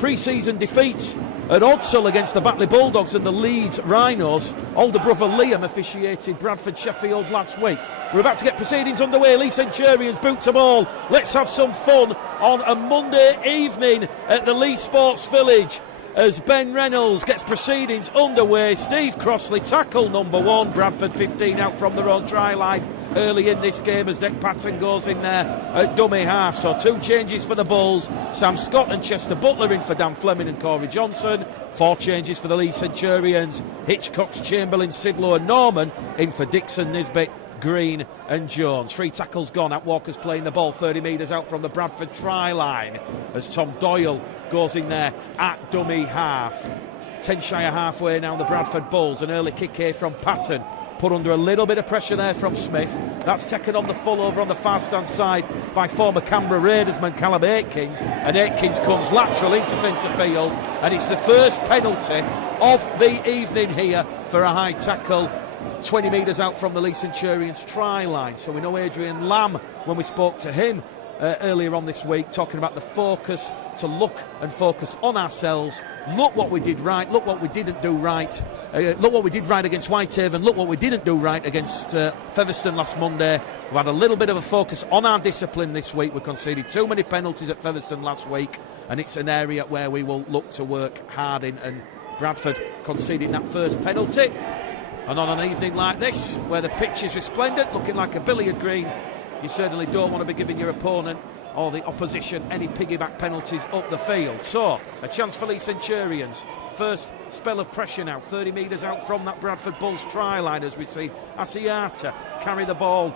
pre-season defeats at Odsall against the Batley Bulldogs and the Leeds Rhinos. Older brother Liam officiated Bradford Sheffield last week. We're about to get proceedings underway. Leigh Centurions boot to ball. Let's have some fun on a Monday evening at the Leigh Sports Village as Ben Reynolds gets proceedings underway. Steve Crossley, tackle number 1. Bradford 15 out from their own try line early in this game as Nick Patton goes in there at dummy half. So 2 changes for the Bulls. Sam Scott and Chester Butler in for Dan Fleming and Corey Johnson. 4 changes for the Leigh Centurions. Hitchcox, Chamberlain, Sidlow and Norman in for Dixon, Nisbet, Green and Jones. 3 tackles gone. At Walker's playing the ball 30 metres out from the Bradford try line as Tom Doyle goes in there at dummy half. 10 shy of halfway now, the Bradford Bulls. An early kick here from Patton, put under a little bit of pressure there from Smith. That's taken on the full over on the far stand side by former Canberra Raidersman Callum Aitkins, and Aitkins comes lateral into centre field, and it's the first penalty of the evening here for a high tackle 20 metres out from the Leigh Centurions try line. So we know Adrian Lamb, when we spoke to him earlier on this week, talking about the focus, to look and focus on ourselves, look what we did right, look what we didn't do right, look what we did right against Whitehaven, look what we didn't do right against Featherstone last Monday. We've had a little bit of a focus on our discipline this week. We conceded too many penalties at Featherstone last week, and it's an area where we will look to work hard in, and Bradford conceding that first penalty. And on an evening like this, where the pitch is resplendent, looking like a billiard green, you certainly don't want to be giving your opponent or the opposition any piggyback penalties up the field. So, a chance for Leigh Centurions. First spell of pressure now, 30 metres out from that Bradford Bulls try line as we see Asiata carry the ball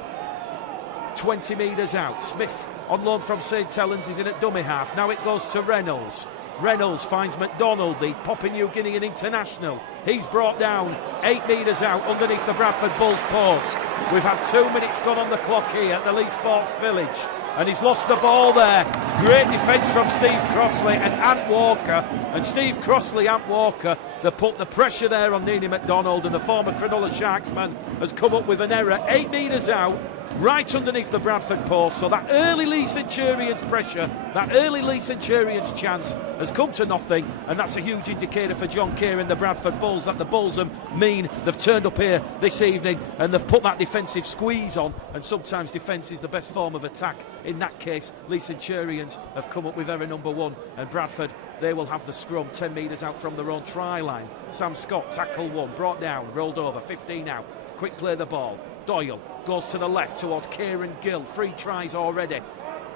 20 metres out. Smith on loan from St Helens is in at dummy half. Now it goes to Reynolds. Reynolds finds McDonald, the Papua New Guinean international. He's brought down 8 metres out underneath the Bradford Bulls post. We've had 2 minutes gone on the clock here at the Leigh Sports Village, and he's lost the ball there. Great defence from Steve Crossley and Ant Walker. And Steve Crossley, Ant Walker, they put the pressure there on Nini McDonald, and the former Cronulla Sharksman has come up with an error. 8 metres out, right underneath the Bradford post. So that early Leigh Centurions pressure, that early Leigh Centurions chance has come to nothing, and that's a huge indicator for John Keir and the Bradford Bulls that the Bulls mean they've turned up here this evening and they've put that defensive squeeze on, and sometimes defence is the best form of attack. In that case, Leigh Centurions have come up with error number 1, and Bradford, they will have the scrum 10 metres out from their own try line. Sam Scott, tackle 1, brought down, rolled over, 15 out. Quick play the ball. Doyle goes to the left towards Kieran Gill. 3 tries already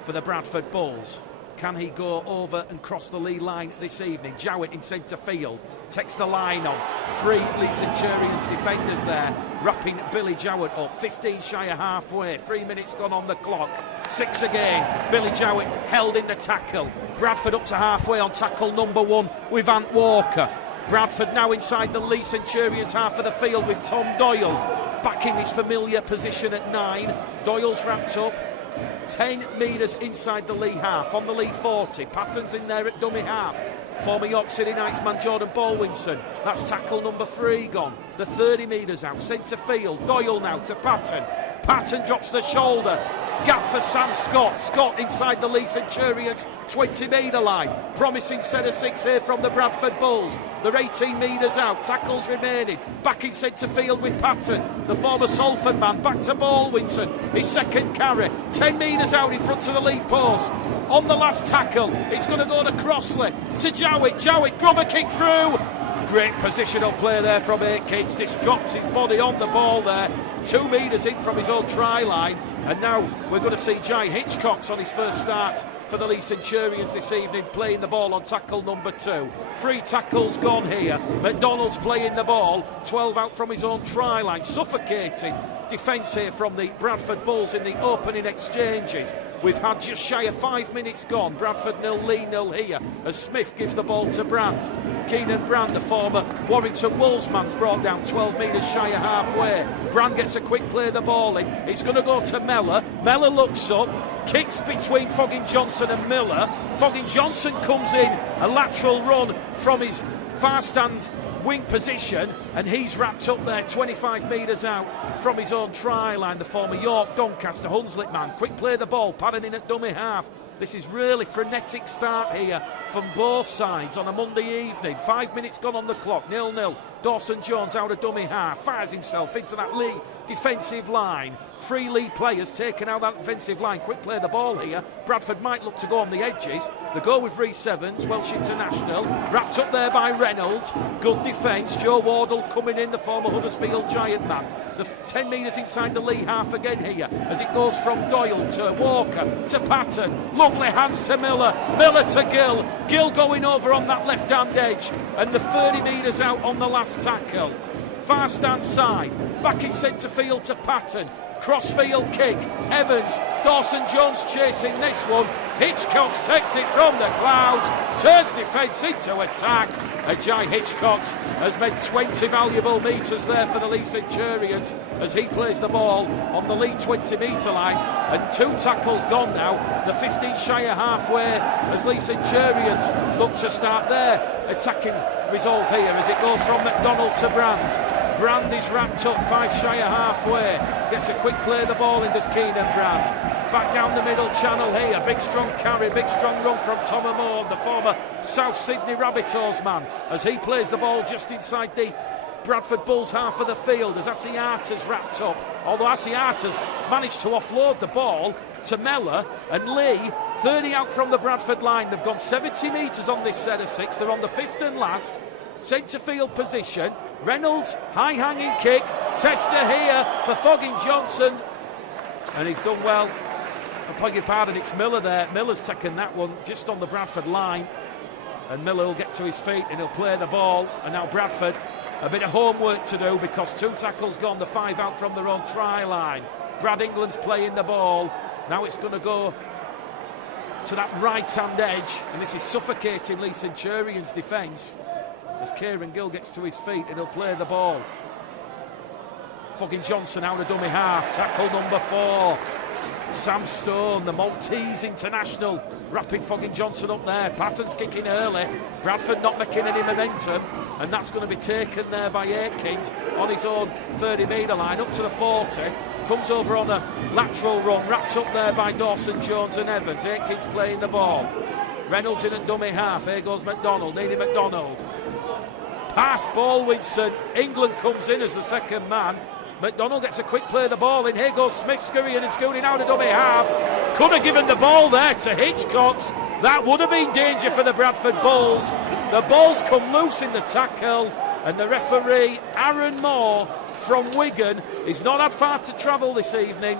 for the Bradford Bulls. Can he go over and cross the Leigh line this evening? Jowett in centre field takes the line on. 3 Leigh Centurions defenders there, wrapping Billy Jowett up. 15 shy of halfway. 3 minutes gone on the clock. 6 again. Billy Jowett held in the tackle. Bradford up to halfway on tackle number 1 with Ant Walker. Bradford now inside the Leigh Centurions half of the field with Tom Doyle back in his familiar position at 9. Doyle's wrapped up 10 metres inside the Leigh half, on the Leigh 40. Patton's in there at dummy half. Former York City Knights man Jordan Baldwinson. That's tackle number 3 gone. The 30 metres out, centre field. Doyle now to Patton. Patton drops the shoulder. Gap for Sam Scott. Scott inside the Leigh Centurions 20 metre line. Promising set of 6 here from the Bradford Bulls. They're 18 metres out. Tackles remaining. Back in centre field with Patton. The former Salford man. Back to Baldwinson. His second carry. 10 metres out in front of the Leigh post. On the last tackle, it's going to go to Crossley. To Jowett. Jowett, grubber kick through. Great positional play there from Aitkins. Just drops his body on the ball there. 2 metres in from his own try line. And now we're going to see Jai Hitchcox on his first start for the Leigh Centurions this evening, playing the ball on tackle number 2. 3 tackles gone here. McDonald's playing the ball. 12 out from his own try line. Suffocating defence here from the Bradford Bulls in the opening exchanges. We've had just shy of 5 minutes gone. Bradford 0, Leigh 0 here as Smith gives the ball to Brand. Keenan Brand, the former Warrington Wolves man's brought down 12 metres shy of halfway. Brand gets a quick play the ball in. It's going to go to Mellor. Mellor looks up, kicks between Foggin Johnson and Miller. Foggin Johnson comes in, a lateral run from his far stand wing position, and he's wrapped up there 25 metres out from his own try line. The former York, Doncaster, Hunslet man. Quick play the ball, padding in at dummy half. This is really frenetic start here from both sides on a Monday evening. 5 minutes gone on the clock, 0-0. Dawson Jones out of dummy half, fires himself into that Leigh defensive line. 3 Leigh players taking out that defensive line. Quick play the ball here. Bradford might look to go on the edges. They go with Rhys Evans, Welsh international. Wrapped up there by Reynolds. Good defence. Joe Wardle coming in, the former Huddersfield Giant man. The 10 metres inside the Leigh half again here as it goes from Doyle to Walker to Patton. Lovely hands to Miller. Miller to Gill. Gill going over on that left-hand edge. And the 30 metres out on the last tackle. Far stand side. Back in centre field to Patton. Crossfield kick, Evans, Dawson Jones chasing this one. Hitchcocks takes it from the clouds, turns defence into attack. Ajay Hitchcocks has made 20 valuable metres there for the Leigh Centurions as he plays the ball on the Leigh 20 metre line, and 2 tackles gone now. The 15 shy of halfway as Leigh Centurions look to start their attacking resolve here as it goes from McDonald to Brand. Brand is wrapped up 5 shy of halfway. Gets a quick play the ball in this Keenan Brand. Back down the middle channel here. Big strong carry, big strong run from Tom Amon, the former South Sydney Rabbitohs man, as he plays the ball just inside the Bradford Bulls half of the field as Asiata's wrapped up. Although Asiata's managed to offload the ball to Mellor, and Leigh 30 out from the Bradford line. They've gone 70 metres on this set of 6. They're on the 5th and last. Centre field position. Reynolds, high hanging kick. Tester here for Fogging Johnson. And he's done well. I beg your pardon, it's Miller there. Miller's taken that one just on the Bradford line. And Miller will get to his feet and he'll play the ball. And now Bradford, a bit of homework to do because 2 tackles gone, the 5 out from their own try line. Brad England's playing the ball. Now it's going to go to that right-hand edge. And this is suffocating Leigh Centurions' defence as Kieran Gill gets to his feet and he'll play the ball. Fogging Johnson out of dummy half. Tackle number 4. Sam Stone, the Maltese international, wrapping Fogging Johnson up there. Patton's kicking early. Bradford not making any momentum, and that's going to be taken there by Aikins on his own 30 metre line up to the 40. Comes over on a lateral run, wrapped up there by Dawson Jones and Evans. Aikins playing the ball. Reynolds in at dummy half. Here goes McDonald, needing McDonald. Pass Baldwinson. England comes in as the second man. McDonald gets a quick play of the ball in. Here goes Smith scurrying and scooting out of dummy half. Could have given the ball there to Hitchcocks. That would have been danger for the Bradford Bulls. The ball's come loose in the tackle, and the referee, Aaron Moore from Wigan, is not had far to travel this evening.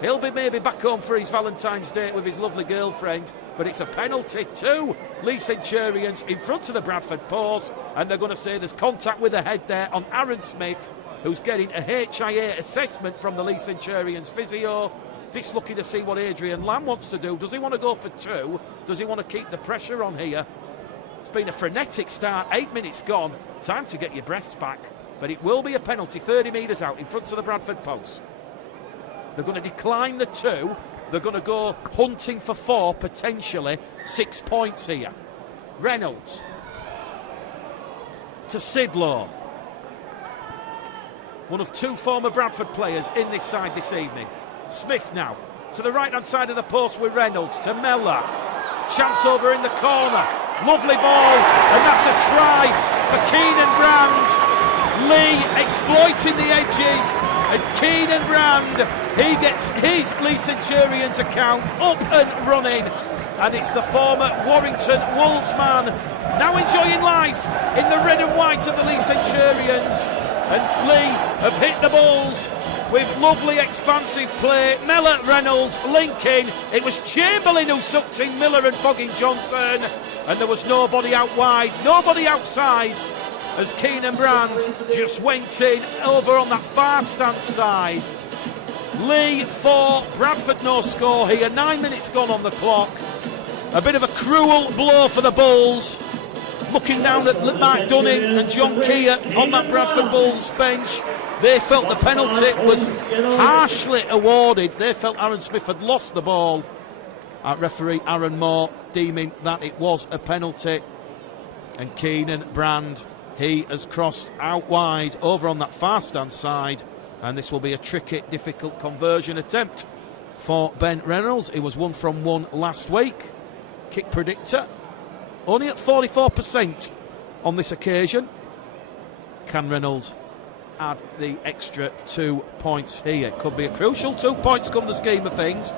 He'll be maybe back home for his Valentine's date with his lovely girlfriend, but it's a penalty to Leigh Centurions in front of the Bradford post, and they're going to say there's contact with the head there on Aaron Smith, who's getting a HIA assessment from the Leigh Centurions physio. Just looking to see what Adrian Lamb wants to do. Does he want to go for 2? Does he want to keep the pressure on here? It's been a frenetic start. 8 minutes gone. Time to get your breaths back. But it will be a penalty 30 metres out in front of the Bradford post. They're going to decline the 2. They're going to go hunting for 4, potentially 6 points here. Reynolds to Sidlaw. One of 2 former Bradford players in this side this evening. Smith now to the right-hand side of the post with Reynolds to Mellor. Chance over in the corner. Lovely ball, and that's a try for Keenan Brand. Leigh exploiting the edges, and Keenan Brand, he gets his Leigh Centurions account up and running. And it's the former Warrington Wolves man now enjoying life in the red and white of the Leigh Centurions. And Leigh have hit the Bulls with lovely expansive play. Mellor, Reynolds linking. It was Chamberlain who sucked in Miller and Fogging Johnson, and there was nobody out wide, nobody outside, as Keenan Brand just went in over on that far stand side. Leigh 4, Bradford no score here. 9 minutes gone on the clock. A bit of a cruel blow for the Bulls. Looking down at Mark Dunning and John Keir on that Bradford Bulls bench, they felt the penalty was harshly awarded. They felt Aaron Smith had lost the ball. Referee Aaron Moore deeming that it was a penalty. And Keenan Brand, He has crossed out wide over on that far stand side, and this will be a tricky, difficult conversion attempt for Ben Reynolds. He was 1 from 1 last week. Kick predictor only at 44% on this occasion. Can Reynolds add the extra 2 points here? It could be a crucial 2 points come the scheme of things.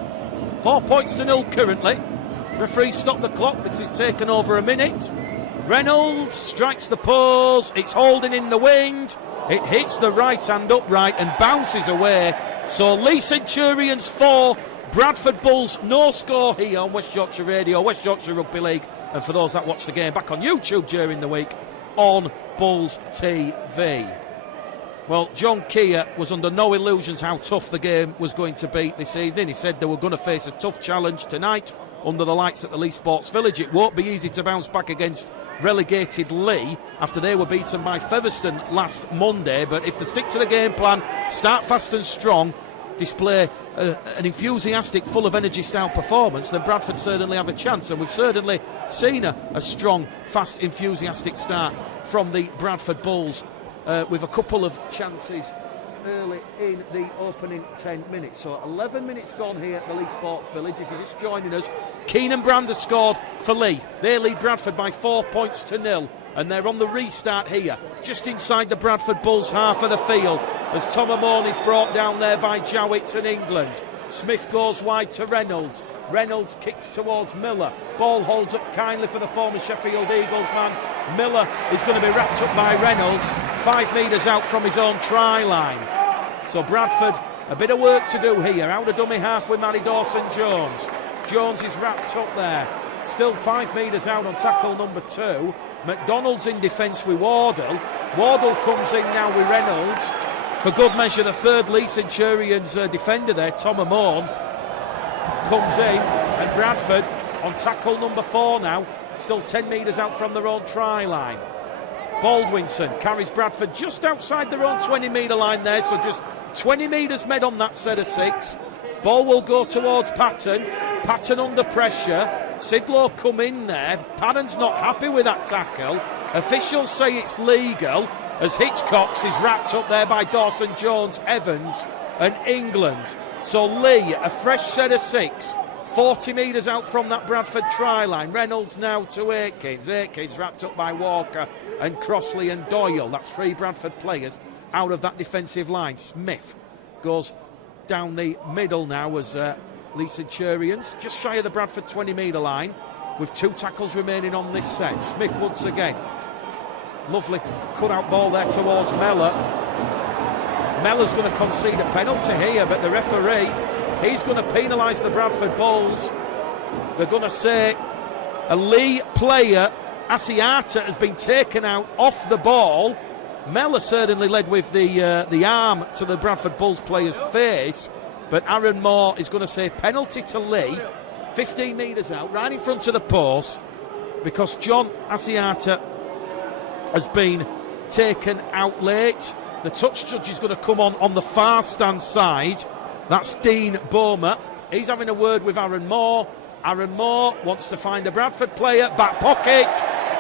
4 points to 0 currently. Referee stopped the clock. This is taken over a minute. Reynolds strikes the pose. It's holding in the wind. It hits the right hand upright and bounces away. So Leigh Centurions 4, Bradford Bulls no score here on West Yorkshire Radio, West Yorkshire Rugby League, and for those that watch the game back on YouTube during the week on Bulls TV. Well, John Keir was under no illusions how tough the game was going to be this evening. He said they were going to face a tough challenge tonight under the lights at the Leigh Sports Village. It won't be easy to bounce back against relegated Leigh after they were beaten by Featherstone last Monday, but if they stick to the game plan, start fast and strong, display an enthusiastic, full of energy style performance, then Bradford certainly have a chance. And we've certainly seen a strong, fast, enthusiastic start from the Bradford Bulls with a couple of chances early in the opening 10 minutes. So 11 minutes gone here at the Leigh Sports Village. If you're just joining us, Keenan Brand has scored for Leigh. They lead Bradford by 4 points to 0, and they're on the restart here, just inside the Bradford Bulls half of the field, as Tom Amon is brought down there by Jowett and England. Smith goes wide to Reynolds. Reynolds kicks towards Miller. Ball holds up kindly for the former Sheffield Eagles man. Miller is going to be wrapped up by Reynolds, 5 metres out from his own try line. So Bradford, a bit of work to do here. Out of dummy half with Matty Dawson-Jones. Jones is wrapped up there. Still 5 metres out on tackle number 2. McDonald's in defence with Wardle. Wardle comes in now with Reynolds. For good measure, the third Leigh Centurions defender there, Tom Amon, comes in, and Bradford on tackle number 4 now, still 10 metres out from their own try line. Baldwinson carries Bradford just outside their own 20-metre line there, so just 20 metres made on that set of 6. Ball will go towards Patton. Patton under pressure. Sidlow come in there. Patton's not happy with that tackle. Officials say it's legal, as Hitchcox is wrapped up there by Dawson-Jones, Evans and England. So Leigh, a fresh set of 6, 40 metres out from that Bradford try line. Reynolds now to Aikins. Aikins wrapped up by Walker and Crossley and Doyle. That's 3 Bradford players out of that defensive line. Smith goes down the middle now as Leigh Centurions, just shy of the Bradford 20-metre line, with 2 tackles remaining on this set. Smith once again. Lovely cut-out ball there towards Mellor. Mellor's going to concede a penalty here, but the referee, he's going to penalise the Bradford Bulls. They're going to say a Leigh player, Asiata, has been taken out off the ball. Mellor certainly led with the arm to the Bradford Bulls player's face, but Aaron Moore is going to say penalty to Leigh, 15 metres out, right in front of the post, because John Asiata has been taken out late. The touch judge is going to come on the far stand side. That's Dean Bowmer. He's having a word with Aaron Moore. Aaron Moore wants to find a Bradford player. Back pocket.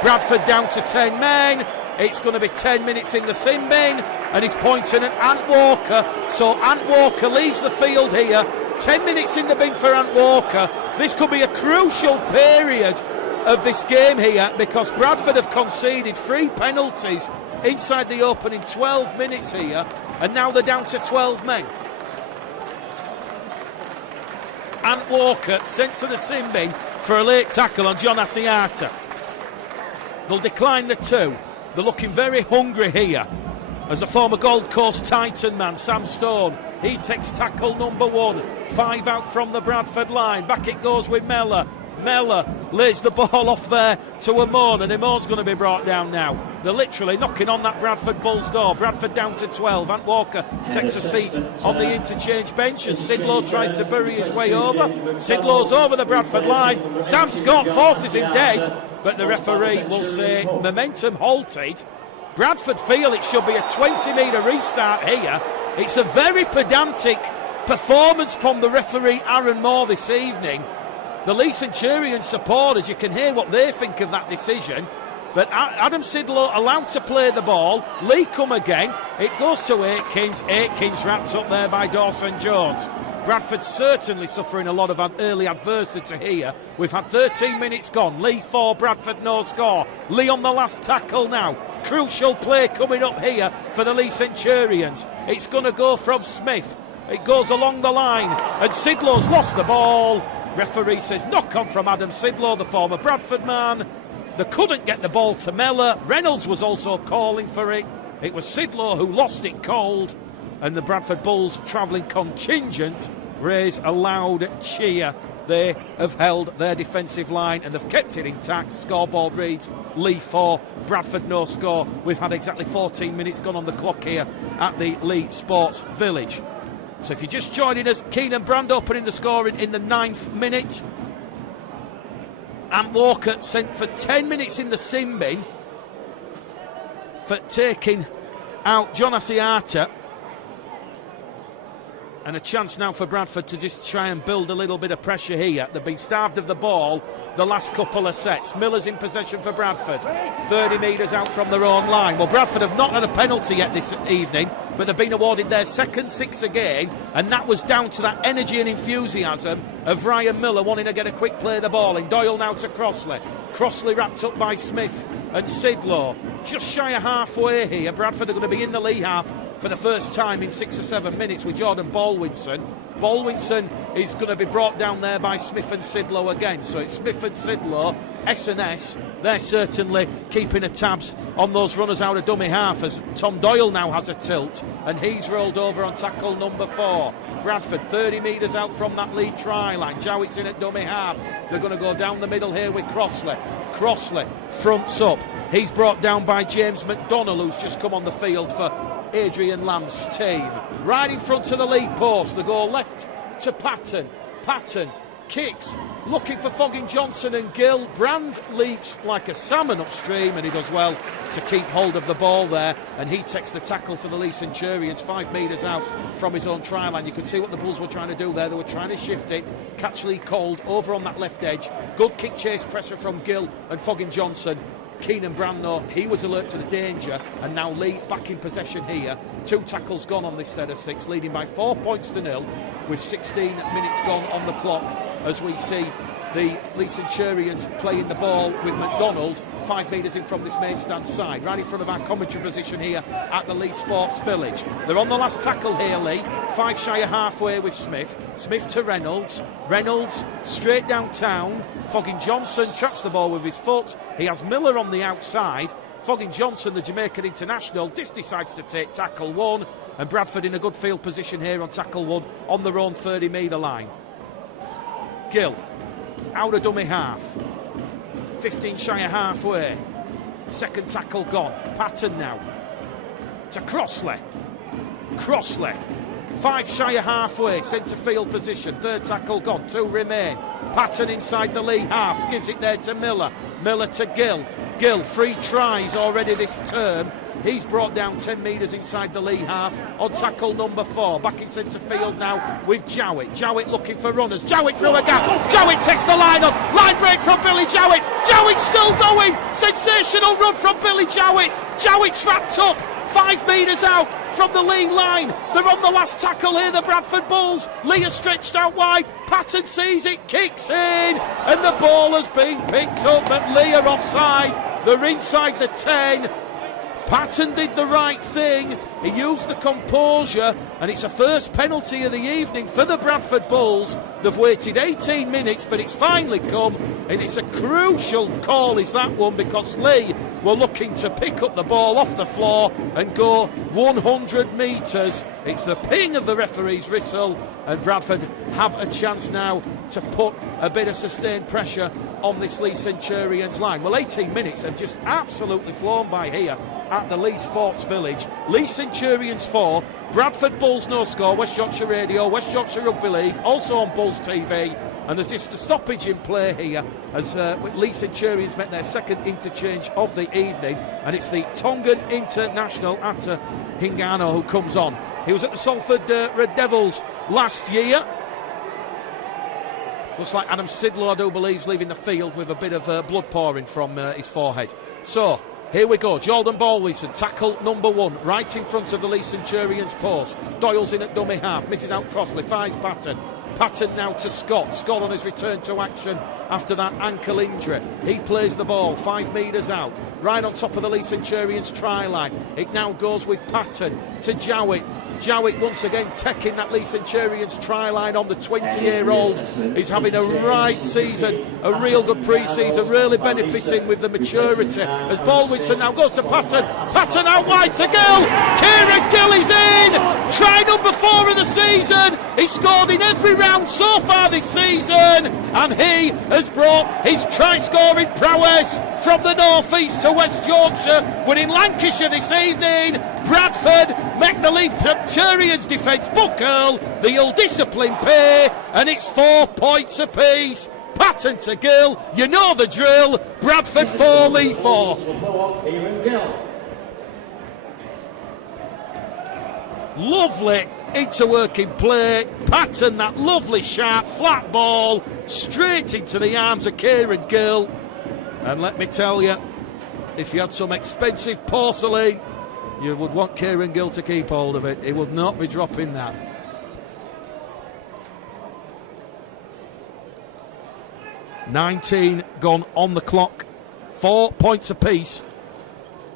Bradford down to 10 men. It's going to be 10 minutes in the sin bin, and he's pointing at Ant Walker. So Ant Walker leaves the field here. 10 minutes in the bin for Ant Walker. This could be a crucial period of this game here, because Bradford have conceded 3 penalties inside the opening 12 minutes here, and now they're down to 12 men. Ant Walker sent to the sin bin for a late tackle on John Asiata. They'll decline the 2. They're looking very hungry here, as the former Gold Coast Titan man, Sam Stone, he takes tackle number 1. 5 out from the Bradford line. Back it goes with Mellor. Mellor lays the ball off there to Amon, and Amon's going to be brought down now. They're literally knocking on that Bradford Bulls door. Bradford down to 12. Ant Walker takes a seat on the interchange bench as Sidlow tries to bury his way over. Sidlow's over the Bradford line. Sam Scott forces him dead, but the referee will say momentum halted. Bradford feel it should be a 20-metre restart here. It's a very pedantic performance from the referee Aaron Moore this evening. The Leigh Centurions supporters, you can hear what they think of that decision. But Adam Sidlow allowed to play the ball. Leigh come again. It goes to Aikins. Aikins wrapped up there by Dawson Jones. Bradford certainly suffering a lot of early adversity here. We've had 13 minutes gone. Leigh 4, Bradford no score. Leigh on the last tackle now. Crucial play coming up here for the Leigh Centurions. It's going to go from Smith. It goes along the line, and Sidlow's lost the ball. Referee says knock on from Adam Sidlow, the former Bradford man. They couldn't get the ball to Mellor. Reynolds was also calling for it. It was Sidlow who lost it cold, and the Bradford Bulls travelling contingent raise a loud cheer. They have held their defensive line and they've kept it intact. Scoreboard reads Leigh 4, Bradford no score. We've had exactly 14 minutes gone on the clock here at the Leigh Sports Village. So if you're just joining us, Keenan Brand opening the scoring in the 9th minute. Ant Walker sent for 10 minutes in the sin bin for taking out John Asiata. And a chance now for Bradford to just try and build a little bit of pressure here. They've been starved of the ball the last couple of sets. Miller's in possession for Bradford. 30 metres out from their own line. Well, Bradford have not had a penalty yet this evening, but they've been awarded their second 6 again, and that was down to that energy and enthusiasm of Ryan Miller wanting to get a quick play of the ball in. Doyle now to Crossley. Crossley wrapped up by Smith and Sidlow. Just shy of halfway here. Bradford are going to be in the Leigh half for the first time in 6 or 7 minutes with Jordan Baldwinson. Baldwinson is going to be brought down there by Smith and Sidlow again. So it's Smith and Sidlow, S&S. They're certainly keeping a tabs on those runners out of dummy half as Tom Doyle now has a tilt and he's rolled over on tackle number 4. Bradford 30 metres out from that Leigh try line. Jowett's in at dummy half. They're going to go down the middle here with Crossley. Crossley fronts up. He's brought down by James McDonnell, who's just come on the field for Adrian Lamb's team. Right in front of the Leigh post. They go left to Patton. Patton kicks, looking for Foggin Johnson and Gill. Brand leaps like a salmon upstream, and he does well to keep hold of the ball there, and he takes the tackle for the Leigh Centurions 5 metres out from his own try line. You could see what the Bulls were trying to do there. They were trying to shift it, catch Leigh cold over on that left edge. Good kick chase pressure from Gill and Foggin Johnson. Keenan Brandno, he was alert to the danger, and now Leigh back in possession here. 2 tackles gone on this set of 6, leading by 4 points to 0 with 16 minutes gone on the clock as we see the Leigh Centurions playing the ball with McDonald 5 metres in from this main stand side, right in front of our commentary position here at the Leigh Sports Village. They're on the last tackle here, Leigh. 5 shy of halfway with Smith. Smith to Reynolds. Reynolds straight downtown. Foggin Johnson traps the ball with his foot. He has Miller on the outside. Foggin Johnson, the Jamaican international, decides to take tackle 1, and Bradford in a good field position here on tackle 1 on their own 30 metre line. Gill out of dummy half. 15 shy of halfway. Second tackle gone. Patton now to Crossley. Crossley 5 shy of halfway, centre field position. Third tackle gone, 2 remain. Patton inside the Leigh half, gives it there to Miller. Miller to Gill. Gill 3 tries already this term. He's brought down 10 metres inside the Leigh half on tackle number 4. Back in centre field now with Jowett. Jowett looking for runners. Jowett through a gap. Jowett takes the line up. Line break from Billy Jowett. Jowett still going. Sensational run from Billy Jowett. Jowett's wrapped up 5 metres out from the Leigh line. They're on the last tackle here, the Bradford Bulls. Leigh is stretched out wide. Patton sees it, kicks in, and the ball has been picked up, but Leigh are offside. They're inside the 10. Patton did the right thing. He used the composure, and it's a first penalty of the evening for the Bradford Bulls. They've waited 18 minutes, but it's finally come, and it's a crucial call, is that one, because Leigh were looking to pick up the ball off the floor and go 100 metres. It's the ping of the referee's whistle, and Bradford have a chance now to put a bit of sustained pressure on this Leigh Centurions line. Well, 18 minutes have just absolutely flown by here at the Leigh Sports Village. Leigh Centurions 4, Bradford Bulls no score. West Yorkshire Radio, West Yorkshire Rugby League, also on Bulls TV. And there's just a stoppage in play here as Leigh Centurions make their second interchange of the evening, and it's the Tongan international Ata Hingano who comes on. He was at the Salford Red Devils last year. Looks like Adam Sidlow, I do believe, is leaving the field with a bit of blood pouring from his forehead. So, here we go. Jordan Baldwinson, tackle number 1, right in front of the Leigh Centurions post. Doyle's in at dummy half, misses out Crossley, finds Patton. Patton now to Scott. Scott on his return to action after that ankle injury. He plays the ball 5 metres out, right on top of the Leigh Centurions try line. It now goes with Patton to Jowett. Jowett once again taking that Leigh Centurions try line on. The 20-year-old is having a right season, a real good pre-season, really benefiting with the maturity. As Baldwinson now goes to Patton. Patton out wide to Gill. Kieran Gill is in. Try number 4 of the season. He scored in every round so far this season, and he has brought his try-scoring prowess from the North East to West Yorkshire. We're in Lancashire this evening. Bradford make the Leigh Centurions defence buckle. The ill-disciplined pay, and it's 4 points apiece. Patton to Gill, you know the drill. Bradford 4, Leigh 4. Lovely interworking play. Patton, that lovely sharp flat ball straight into the arms of Kieran Gill. And let me tell you, if you had some expensive porcelain, you would want Kieran Gill to keep hold of it. He would not be dropping that. $19 gone on the clock. 4 points apiece.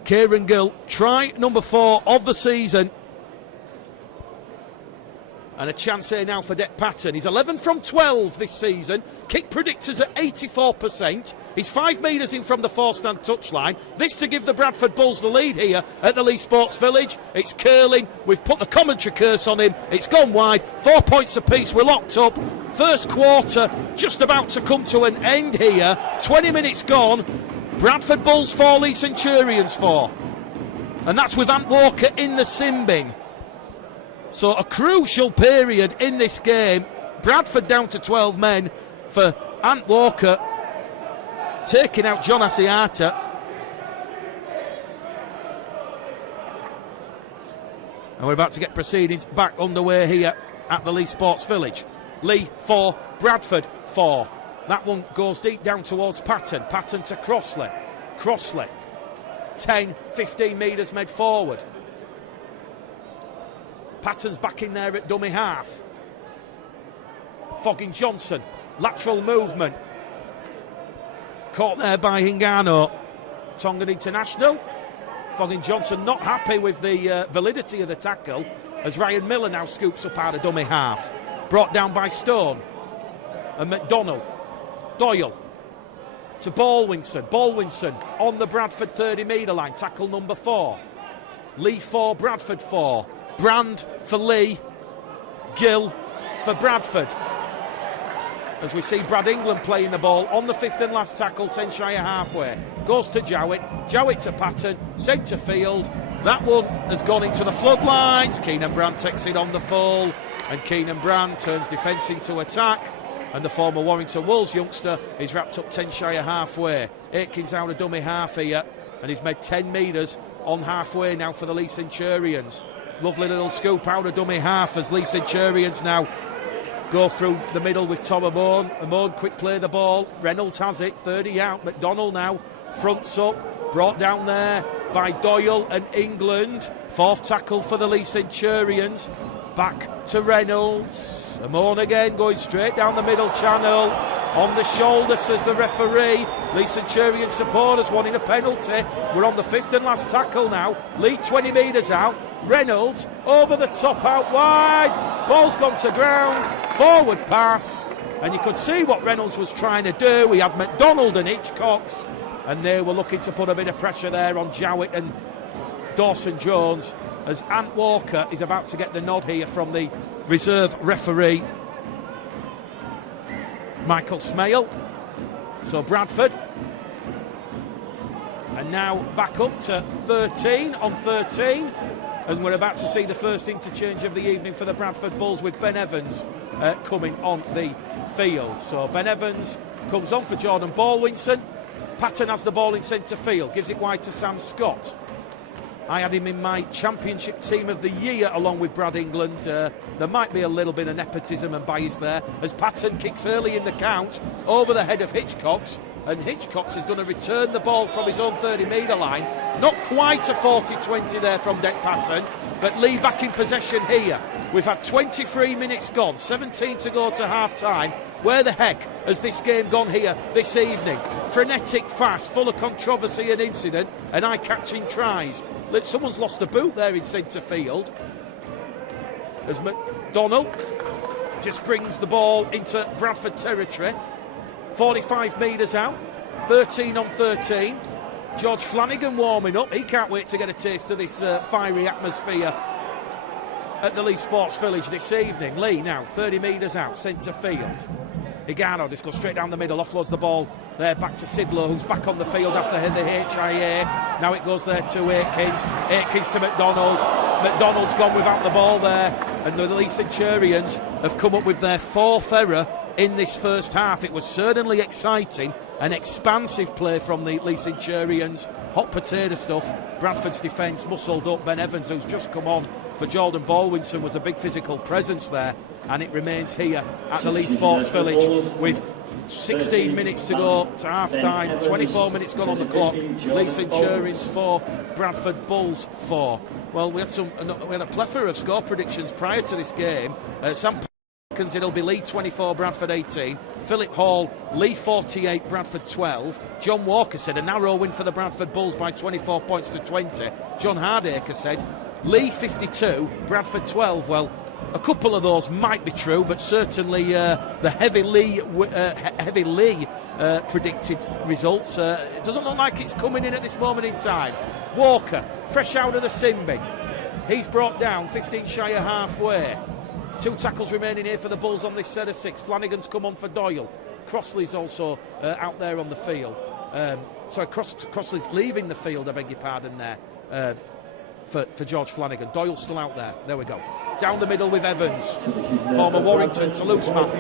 Kieran Gill, try number 4 of the season. And a chance here now for Det Patton. He's 11 from 12 this season. Kick predictors at 84%. He's 5 metres in from the 4-stand touchline. This to give the Bradford Bulls the lead here at the Leigh Sports Village. It's curling. We've put the commentary curse on him. It's gone wide. 4 points apiece. We're locked up. First quarter just about to come to an end here. 20 minutes gone. Bradford Bulls 4, Leigh Centurions 4. And that's with Ant Walker in the sin bin. So a crucial period in this game. Bradford down to 12 men for Ant Walker taking out John Asiata. And we're about to get proceedings back underway here at the Leigh Sports Village. Leigh 4, Bradford 4. That one goes deep down towards Patton. Patton to Crossley. Crossley 10, 15 metres made forward. Patton's back in there at dummy half. Fogging Johnson, lateral movement. Caught there by Hingano. Tongan international. Fogging Johnson not happy with the validity of the tackle as Ryan Miller now scoops up out of dummy half. Brought down by Stone. And McDonnell. Doyle to Baldwinson. Baldwinson on the Bradford 30-metre line. Tackle number 4. Leigh 4, Bradford 4. Brand for Leigh, Gill for Bradford. As we see Brad England playing the ball on the 5th and last tackle, 10 shy of halfway. Goes to Jowett, Jowett to Patton, centre field. That one has gone into the floodlights. Keenan Brand takes it on the full, and Keenan Brand turns defence into attack. And the former Warrington Wolves youngster is wrapped up 10 shy of halfway. Aikins out of dummy half here, and he's made 10 metres on halfway now for the Leigh Centurions. Lovely little scoop out of dummy half as Leigh Centurions now go through the middle with Tom Amon. Amon quick play the ball. Reynolds has it, 30 out. McDonnell now fronts up, brought down there by Doyle and England. 4th tackle for the Leigh Centurions. Back to Reynolds. Amon again going straight down the middle channel. On the shoulder, says the referee. Leigh Centurion supporters wanting a penalty. We're on the 5th and last tackle now. Leigh 20 metres out. Reynolds over the top out wide. Ball's gone to ground. Forward pass. And you could see what Reynolds was trying to do. We had McDonald and Hitchcox, and they were looking to put a bit of pressure there on Jowett and Dawson Jones, as Ant Walker is about to get the nod here from the reserve referee Michael Smale. So Bradford, and now back up to 13 on 13, and we're about to see the first interchange of the evening for the Bradford Bulls with Ben Evans coming on the field. So Ben Evans comes on for Jordan Baldwinson. Patton has the ball in centre field, gives it wide to Sam Scott. I had him in my championship team of the year along with Brad England. There might be a little bit of nepotism and bias there as Patton kicks early in the count over the head of Hitchcox, and Hitchcox is going to return the ball from his own 30-metre line. Not quite a 40-20 there from Dec Patton, but Leigh back in possession here. We've had 23 minutes gone, 17 to go to half-time. Where the heck has this game gone here this evening? Frenetic, fast, full of controversy and incident, and eye-catching tries. Someone's lost a boot there in centre field as McDonald just brings the ball into Bradford territory. 45 metres out, 13 on 13. George Flanagan warming up. He can't wait to get a taste of this fiery atmosphere at the Leigh Sports Village this evening. Leigh now 30 metres out, centre field. Higano just goes straight down the middle, offloads the ball there back to Sidlow, who's back on the field after the HIA. Now it goes there to Aikins. Aikins to McDonald. McDonald's gone without the ball there, and the Leigh Centurions have come up with their 4th error in this first half. It was certainly exciting, an expansive play from the Leigh Centurions. Hot potato stuff. Bradford's defence muscled up. Ben Evans, who's just come on for Jordan Baldwinson, was a big physical presence there, and it remains here at the Leigh Sports Village with 16 minutes to go to half-time, 24 minutes gone on the clock. Leigh Centurions 4, Bradford Bulls 4. Well, we had a plethora of score predictions prior to this game. Sam Parkins, it'll be Leigh 24, Bradford 18. Philip Hall, Leigh 48, Bradford 12. John Walker said a narrow win for the Bradford Bulls by 24 points to 20. John Hardacre said Leigh 52, Bradford 12. Well, a couple of those might be true, but certainly the heavy Leigh predicted results. It doesn't look like it's coming in at this moment in time. Walker, fresh out of the sin bin. He's brought down 15 shy of halfway. 2 tackles remaining here for the Bulls on this set of 6. Flanagan's come on for Doyle. Crossley's also out there on the field. Crossley's leaving the field, I beg your pardon there, for George Flanagan. Doyle's still out there. There we go. Down the middle with Evans. Former Warrington to loose man.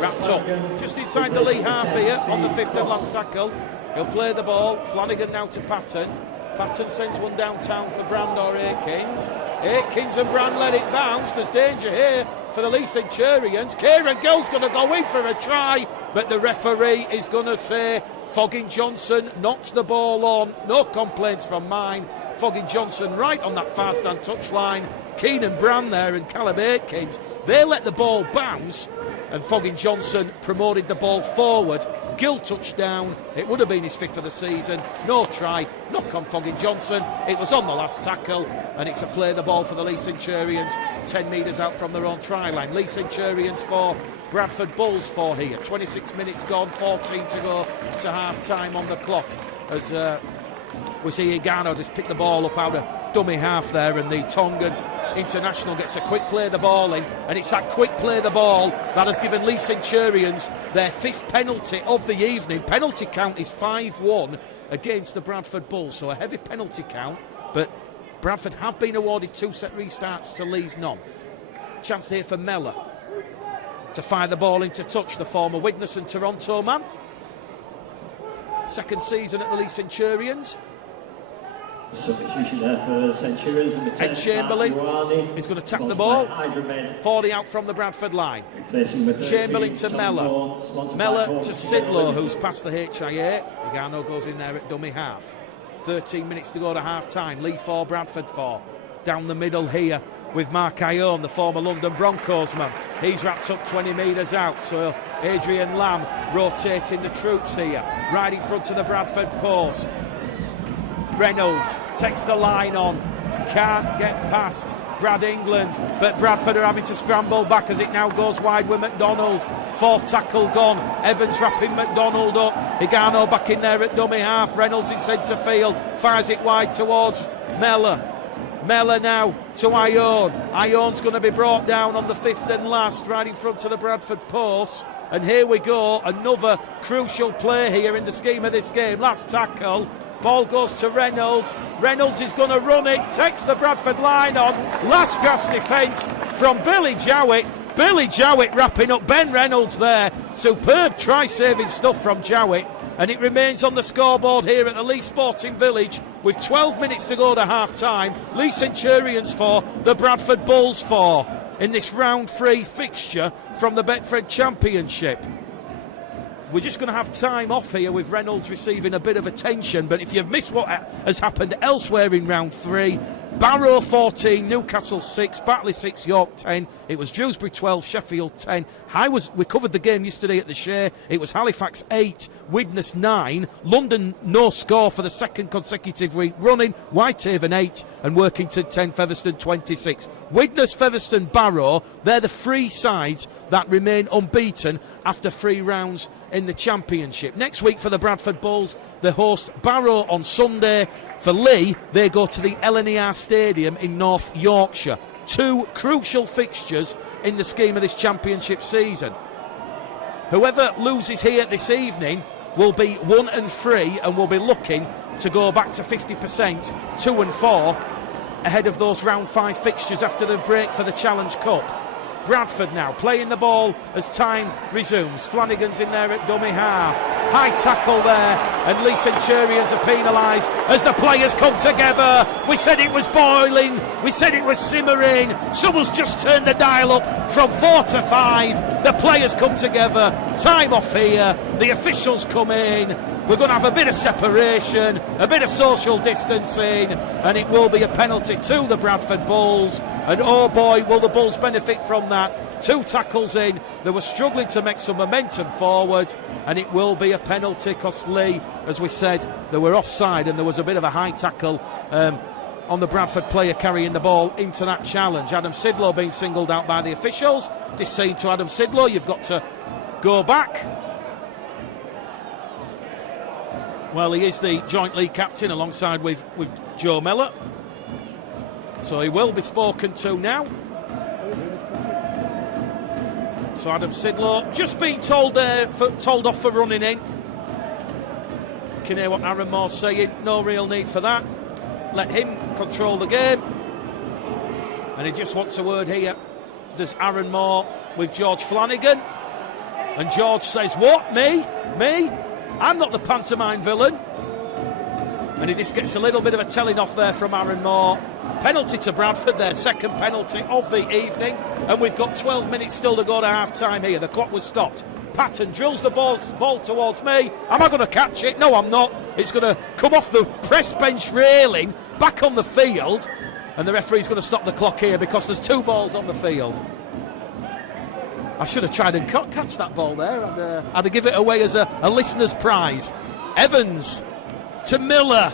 Wrapped up. Just inside the Leigh half here on the 5th and last tackle. He'll play the ball. Flanagan now to Patton. Patton sends one downtown for Brand or Aikins. Aikins and Brand let it bounce. There's danger here for the Leigh Centurions. Kieran Gill's going to go in for a try, but the referee is going to say Foggin Johnson knocked the ball on. No complaints from mine. Foggin Johnson right on that far stand touchline. Keenan Brand there and Callum Aikins, they let the ball bounce, and Foggin Johnson promoted the ball forward. Gill touchdown. It would have been his 5th of the season. No try. Knock on Foggin Johnson. It was on the last tackle, and it's a play the ball for the Leigh Centurions 10 metres out from their own try line. Leigh Centurions 4, Bradford Bulls 4 here. 26 minutes gone, 14 to go to half-time on the clock as we see Higano just pick the ball up out of dummy half there, and the Tongan international gets a quick play the ball in, and it's that quick play the ball that has given Leigh Centurions their 5th penalty of the evening. Penalty count is 5-1 against the Bradford Bulls, so a heavy penalty count, but Bradford have been awarded 2 set restarts to Leigh's none. Chance here for Mellor to fire the ball into touch, the former Widnes and Toronto man. Second season at the Leigh Centurions. Substitution there for Centurions. Ed Chamberlain is going to tap the ball. 40 out from the Bradford line. Chamberlain to Mellor. Mellor to Sidlow, who's past the HIA. Higano goes in there at dummy half. 13 minutes to go to half-time. Leigh 4, Bradford 4. Down the middle here with Mark Ione, the former London Broncos man. He's wrapped up 20 metres out, so Adrian Lamb rotating the troops here. Right in front of the Bradford post. Reynolds takes the line on, can't get past Brad England, but Bradford are having to scramble back as it now goes wide with McDonald. 4th tackle gone. Evans wrapping McDonald up. Higano back in there at dummy half. Reynolds in centre field, fires it wide towards Mellor. Mellor now to Ione. Ione's going to be brought down on the 5th and last, right in front of the Bradford post. And here we go, another crucial play here in the scheme of this game. Last tackle. Ball goes to Reynolds. Reynolds is going to run it, takes the Bradford line on. Last gasp defence from Billy Jowett. Billy Jowett wrapping up Ben Reynolds there. Superb try-saving stuff from Jowett. and it remains on the scoreboard here at the Leigh Sporting Village with 12 minutes to go to half-time. Leigh Centurions 4, the Bradford Bulls 4 in this round 3 fixture from the Betfred Championship. We're just going to have time off here with Reynolds receiving a bit of attention, but if you've missed what has happened elsewhere in round 3, Barrow 14, Newcastle 6, Batley 6, York 10. It was Dewsbury 12, Sheffield 10. We covered the game yesterday at the Share. It was Halifax 8, Widnes 9. London no score for the second consecutive week running. Whitehaven 8 and Workington 10, Featherstone 26. Widnes, Featherstone, Barrow, they're the 3 sides that remain unbeaten after 3 rounds in the Championship. Next week for the Bradford Bulls, they host Barrow on Sunday. For Leigh, they go to the LNER Stadium in North Yorkshire. 2 crucial fixtures in the scheme of this Championship season. Whoever loses here this evening will be 1 and 3 and will be looking to go back to 50%, 2 and 4, ahead of those round 5 fixtures after the break for the Challenge Cup. Bradford now playing the ball as time resumes. Flanagan's in there at dummy half. High tackle there, and Leigh Centurions are penalised as the players come together. We said it was boiling, we said it was simmering. Someone's just turned the dial up from 4 to 5. The players come together. Time off here. The officials come in. We're going to have a bit of separation, a bit of social distancing, and it will be a penalty to the Bradford Bulls. And oh boy, will the Bulls benefit from that. 2 tackles in. They were struggling to make some momentum forward, and it will be a penalty because Leigh, as we said, they were offside and there was a bit of a high tackle on the Bradford player carrying the ball into that challenge. Adam Sidlow being singled out by the officials. Just saying to Adam Sidlow, you've got to go back. Well, he is the joint league captain alongside with Joe Miller. So he will be spoken to now. So Adam Sidlow just being told off for running in. You can hear what Aaron Moore's saying. No real need for that. Let him control the game. And he just wants a word here. There's Aaron Moore with George Flanagan. And George says, what? Me? I'm not the pantomime villain. And he just gets a little bit of a telling off there from Aaron Moore. Penalty to Bradford, their second penalty of the evening. And we've got 12 minutes still to go to half-time here. The clock was stopped. Patton drills the ball towards me. Am I going to catch it? No, I'm not. It's going to come off the press bench railing, back on the field. And the referee's going to stop the clock here because there's 2 balls on the field. I should have tried and catch that ball there. I'd give it away as a listener's prize. Evans to Miller.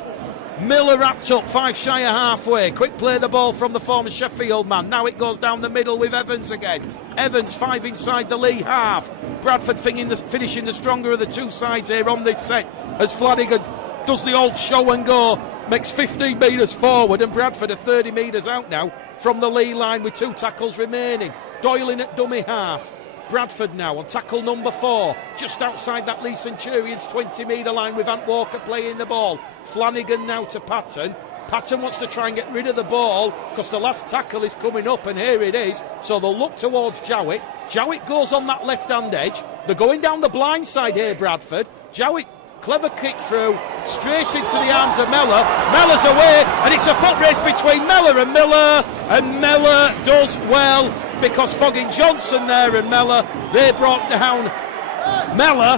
Miller wrapped up, 5 shy of halfway. Quick play the ball from the former Sheffield man. Now it goes down the middle with Evans again. Evans 5 inside the Leigh half. Bradford finishing the stronger of the 2 sides here on this set as Flanagan does the old show and go. Makes 15 metres forward, and Bradford are 30 metres out now from the Leigh line with 2 tackles remaining. Doyle in at dummy half. Bradford now on tackle number 4, just outside that Leigh Centurions 20-metre line with Ant Walker playing the ball. Flanagan now to Patton. Patton wants to try and get rid of the ball because the last tackle is coming up, and here it is. So they'll look towards Jowett. Jowett goes on that left-hand edge. They're going down the blind side here, Bradford. Jowett, clever kick through, straight into the arms of Miller. Miller's away, and it's a foot race between Miller, and Miller does well because Foggin Johnson there and Miller, they brought down Miller.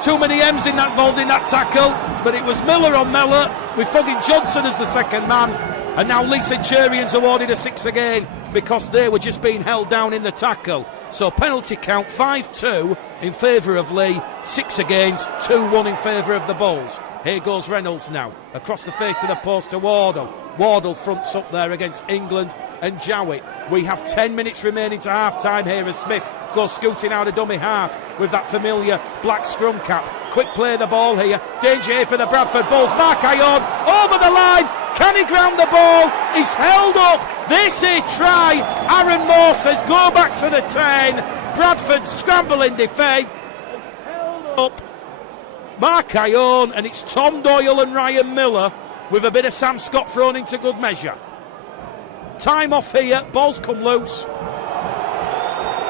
Too many M's involved in that tackle, but it was Miller on Miller with Foggin Johnson as the second man. And now Leigh Centurions awarded a 6 again because they were just being held down in the tackle. So penalty count 5-2 in favour of Leigh, 6 against, 2-1 in favour of the Bulls. Here goes Reynolds now, across the face of the post to Wardle. Wardle fronts up there against England and Jowett. We have 10 minutes remaining to half-time here as Smith goes scooting out of dummy half with that familiar black scrum cap. Quick play the ball here. Danger here for the Bradford Bulls. Mark Ion over the line. Can he ground the ball? He's held up. They say try. Aaron Moore says go back to the 10. Bradford scramble in defence. Has held up Mark Ion, and it's Tom Doyle and Ryan Miller with a bit of Sam Scott thrown into good measure. Time off here. Balls come loose.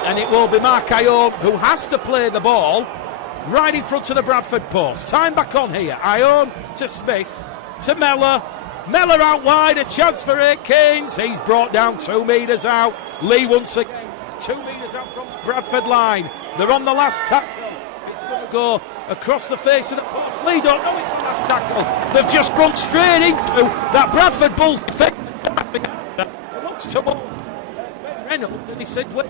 And it will be Mark Ion who has to play the ball. right in front of the Bradford post. Time back on here. Ione to Smith, to Mellor. Mellor out wide, a chance for Aikens. He's brought down 2 metres out. Leigh once again, 2 metres out from the Bradford line. They're on the last tackle. It's going to go across the face of the post. Leigh don't know it's the last tackle. They've just run straight into that Bradford Bulls defence. He wants to ball Ben Reynolds, and he said, wait.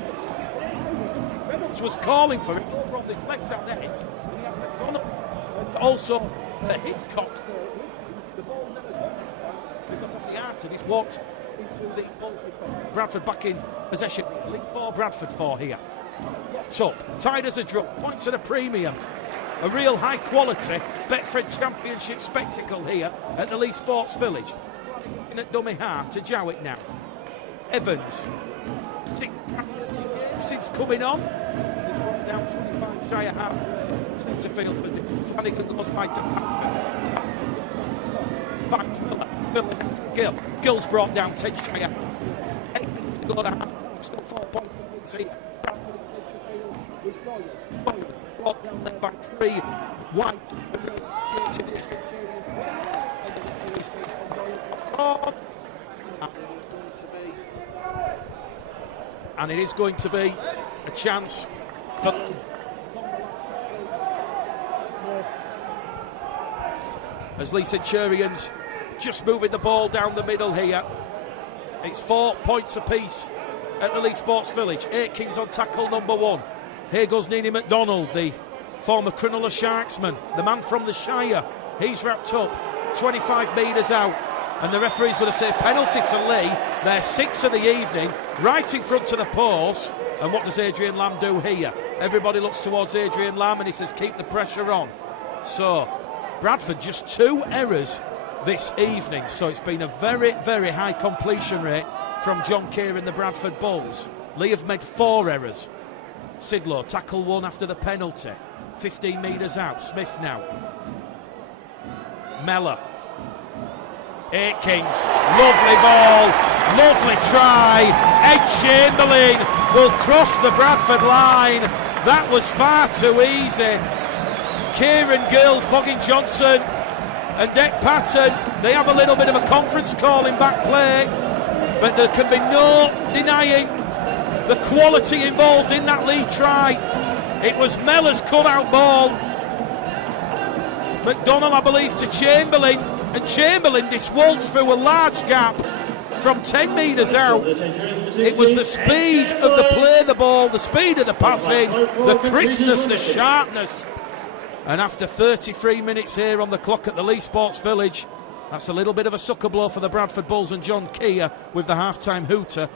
Reynolds was calling for it over on this left-hand edge. And he had McDonald and also Hitchcock. So the ball never got because that's the art of it. He's walked into the Bulls defence. Bradford back in possession. League 4 Bradford 4 here. Locked up, tied as a drum, points at a premium. A real high quality Betfred Championship spectacle here at the Leigh Sports Village. In at dummy half to Jowett now. Evans, 6th game since coming on. He's brought down 25 shy of half. Centre field, but Flanagan goes back to back to Miller. Miller to Gill. Gill's brought down 10 shy of half. Evans to go to half. Still 4 points here. Brought down left back 3. White. And it is going to be a chance for as Leigh Centurions just moving the ball down the middle here. It's 4 points apiece at the Leigh Sports Village. Aikens on tackle number 1. Here goes Nini McDonald, the former Cronulla Sharksman, the man from the Shire. He's wrapped up 25 metres out. And the referee's going to say penalty to Leigh. They're 6th of the evening, right in front of the post. And what does Adrian Lamb do here? Everybody looks towards Adrian Lamb and he says keep the pressure on. So Bradford just 2 errors this evening. So it's been a very, very high completion rate from John Keir and the Bradford Bulls. Leigh have made 4 errors. Sidlow, tackle 1 after the penalty. 15 metres out. Smith now. Mellor. Aikens, lovely ball, lovely try. Ed Chamberlain will cross the Bradford line. That was far too easy. Kieran Gill, Foggin Johnson and Dec Patton, they have a little bit of a conference call in back play, but there can be no denying the quality involved in that Leigh try. It was Mellor's come-out ball. McDonald, I believe, to Chamberlain. And Chamberlain just waltzed through a large gap from 10 metres out. It was the speed of the play, the ball, the speed of the passing, the crispness, the sharpness. And after 33 minutes here on the clock at the Leigh Sports Village, that's a little bit of a sucker blow for the Bradford Bulls and John Keir with the half-time hooter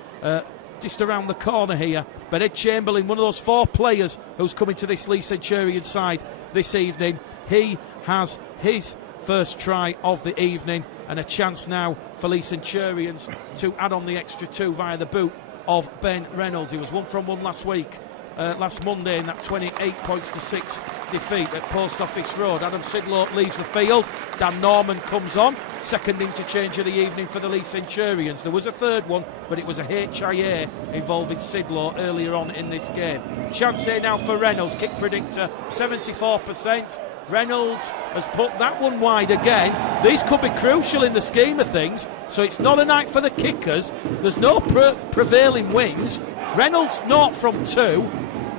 just around the corner here. But Ed Chamberlain, one of those 4 players who's coming to this Leigh Centurion side this evening, he has his first try of the evening and a chance now for Leigh Centurions to add on the extra 2 via the boot of Ben Reynolds. He was 1 from 1 last week, last Monday in that 28 points to 6 defeat at Post Office Road. Adam Sidlow leaves the field. Dan Norman comes on, second interchange of the evening for the Leigh Centurions. There was a third one, but it was a HIA involving Sidlow earlier on in this game. Chance here now for Reynolds, kick predictor 74%. Reynolds has put that one wide again. These could be crucial in the scheme of things, so it's not a night for the kickers. There's no prevailing wins. Reynolds 0 from 2.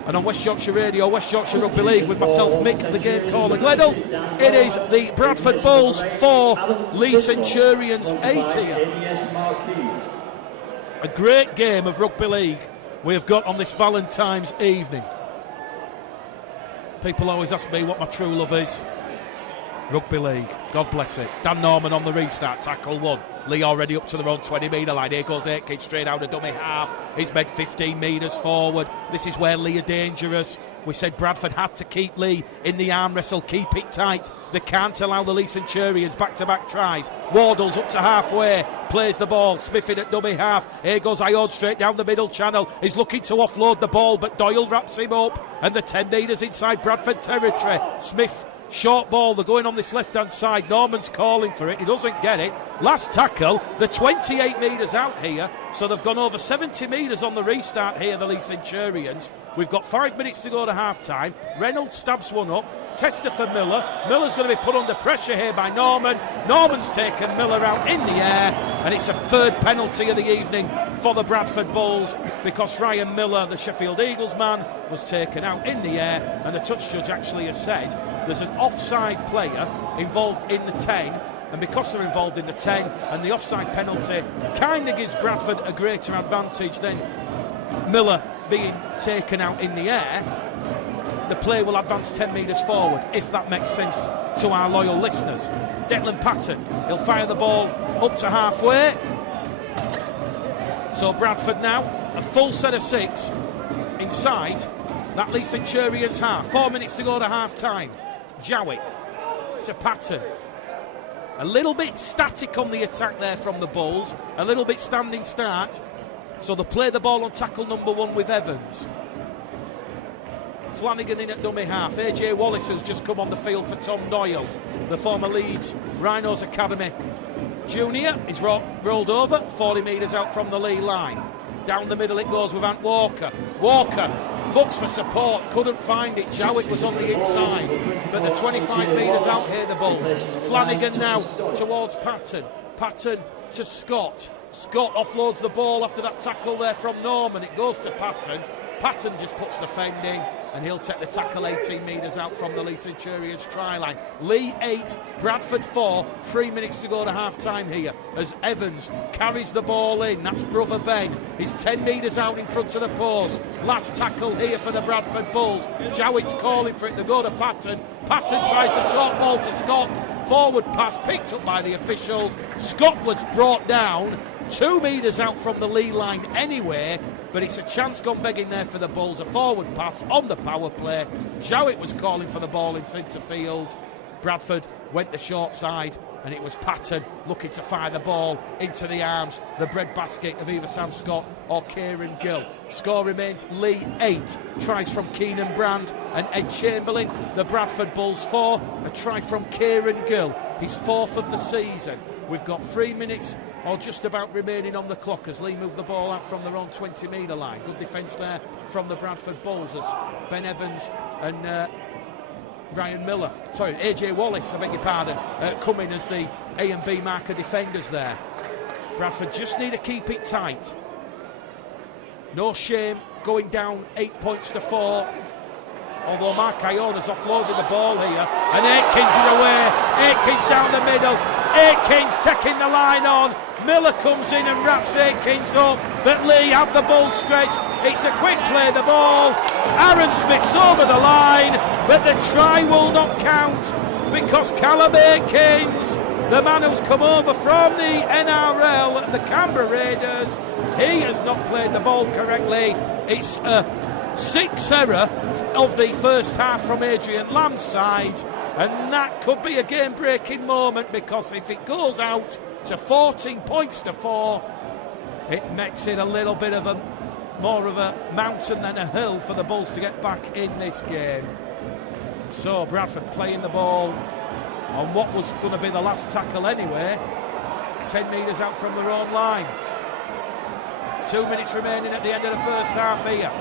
And on West Yorkshire Radio, West Yorkshire Rugby League with myself, Mick, the game caller Gleddle. It is the Bradford Bulls 4, Leigh Centurions 8 here. A great game of rugby league we have got on this Valentine's evening. People always ask me what my true love is. Rugby league, God bless it. Dan Norman on the restart, tackle 1. Leigh already up to their own 20 metre line. Here goes Aikens straight out of dummy half. He's made 15 metres forward. This is where Leigh are dangerous. We said Bradford had to keep Leigh in the arm wrestle, keep it tight. They can't allow the Leigh Centurions back-to-back tries. Wardle's up to halfway, plays the ball, Smith in at dummy half. Here goes Ione straight down the middle channel. He's looking to offload the ball, but Doyle wraps him up. And the 10 metres inside Bradford territory. Smith Short ball, they're going on this left-hand side. Norman's calling for it. He doesn't get it. Last tackle, they're 28 metres out here. So they've gone over 70 metres on the restart here, the Leigh Centurions. We've got 5 minutes to go to half-time. Reynolds stabs one up. Tester for Miller. Miller's going to be put under pressure here by Norman. Norman's taken Miller out in the air, and it's a third penalty of the evening for the Bradford Bulls because Ryan Miller, the Sheffield Eagles man, was taken out in the air, and the touch judge actually has said there's an offside player involved in the 10, and because they're involved in the 10 and the offside penalty kind of gives Bradford a greater advantage than Miller being taken out in the air, the play will advance 10 metres forward, if that makes sense to our loyal listeners. Declan Patton, he'll fire the ball up to halfway. So Bradford now, a full set of 6 inside that Leigh Centurions half. 4 minutes to go to half-time. Jowett to Patton. A little bit static on the attack there from the Bulls. A little bit standing start. So they'll play the ball on tackle number 1 with Evans. Flanagan in at dummy half. AJ Wallace, who's just come on the field for Tom Doyle, the former Leeds Rhinos Academy junior, is rolled over 40 metres out from the Leigh line. Down the middle it goes with Ant Walker. Walker looks for support, couldn't find it. Jowett was on the inside, but they're 25 metres out here, the Bulls. Flanagan now towards Patton. Patton to Scott. Scott offloads the ball after that tackle there from Norman. It goes to Patton. Patton just puts the fending, and he'll take the tackle 18 metres out from the Leigh Centurions try line. Leigh 8, Bradford 4, 3 minutes to go to half-time here as Evans carries the ball in. That's brother Ben. He's 10 metres out in front of the post. Last tackle here for the Bradford Bulls. Jowett's calling for it to go to Patton. Patton tries the short ball to Scott. Forward pass picked up by the officials. Scott was brought down 2 metres out from the Leigh line anyway, but it's a chance gone begging there for the Bulls. A forward pass on the power play. Jowett was calling for the ball in centre field. Bradford went the short side, and it was Patton looking to fire the ball into the arms, the breadbasket of either Sam Scott or Kieran Gill. Score remains Leigh 8. Tries from Keenan Brand and Ed Chamberlain. The Bradford Bulls 4. A try from Kieran Gill, his 4th of the season. We've got 3 minutes or just about remaining on the clock as Leigh move the ball out from their own 20-metre line. Good defence there from the Bradford Bulls as Ben Evans and AJ Wallace, I beg your pardon, come in as the A and B marker defenders there. Bradford just need to keep it tight. No shame going down 8 points to 4. Although Mark Iona's offloaded the ball here, and Aikens is away. Aikens down the middle. Aikens taking the line on. Miller comes in and wraps Aikens up, but Leigh have the ball stretched. It's a quick play, the ball. Aaron Smith's over the line, but the try will not count because Callum Aikens, the man who's come over from the NRL, the Canberra Raiders, he has not played the ball correctly. It's a 6 error of the first half from Adrian Lamb's side, and that could be a game-breaking moment because if it goes out to 14 points to 4, it makes it a little bit of a more of a mountain than a hill for the Bulls to get back in this game. So Bradford playing the ball on what was going to be the last tackle anyway, 10 metres out from their own line. 2 minutes remaining at the end of the first half here.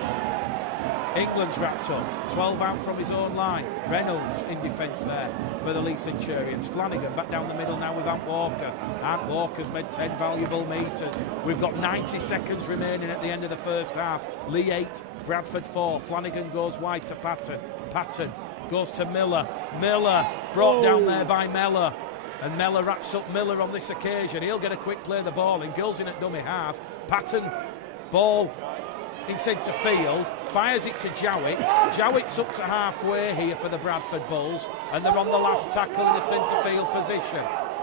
England's wrapped up, 12 out from his own line. Reynolds in defence there for the Leigh Centurions. Flanagan back down the middle now with Ant Walker. Ant Walker's made 10 valuable metres. We've got 90 seconds remaining at the end of the first half. Leigh 8, Bradford 4. Flanagan goes wide to Patton. Patton goes to Miller. Miller brought down there by Miller. And Miller wraps up Miller on this occasion. He'll get a quick play of the ball and goes in at dummy half. Patton, ball in centre field, fires it to Jowett. Jowett's up to halfway here for the Bradford Bulls, and they're on the last tackle in a centre field position.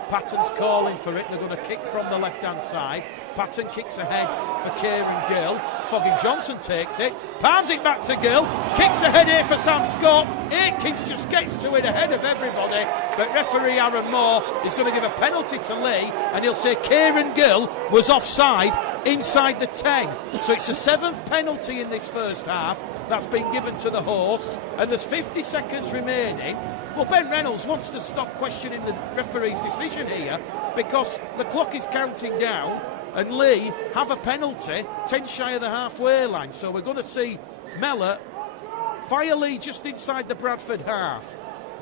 Patton's calling for it. They're going to kick from the left-hand side. Patton kicks ahead for Kieran Gill. Foggin Johnson takes it, palms it back to Gill, kicks ahead here for Sam Scott. Aikens just gets to it ahead of everybody, but referee Aaron Moore is going to give a penalty to Leigh, and he'll say Kieran Gill was offside inside the 10. So it's a 7th penalty in this first half, that's been given to the host, and there's 50 seconds remaining. Well, Ben Reynolds wants to stop questioning the referee's decision here because the clock is counting down and Leigh have a penalty 10 shy of the halfway line. So we're going to see Mellor fire Leigh just inside the Bradford half.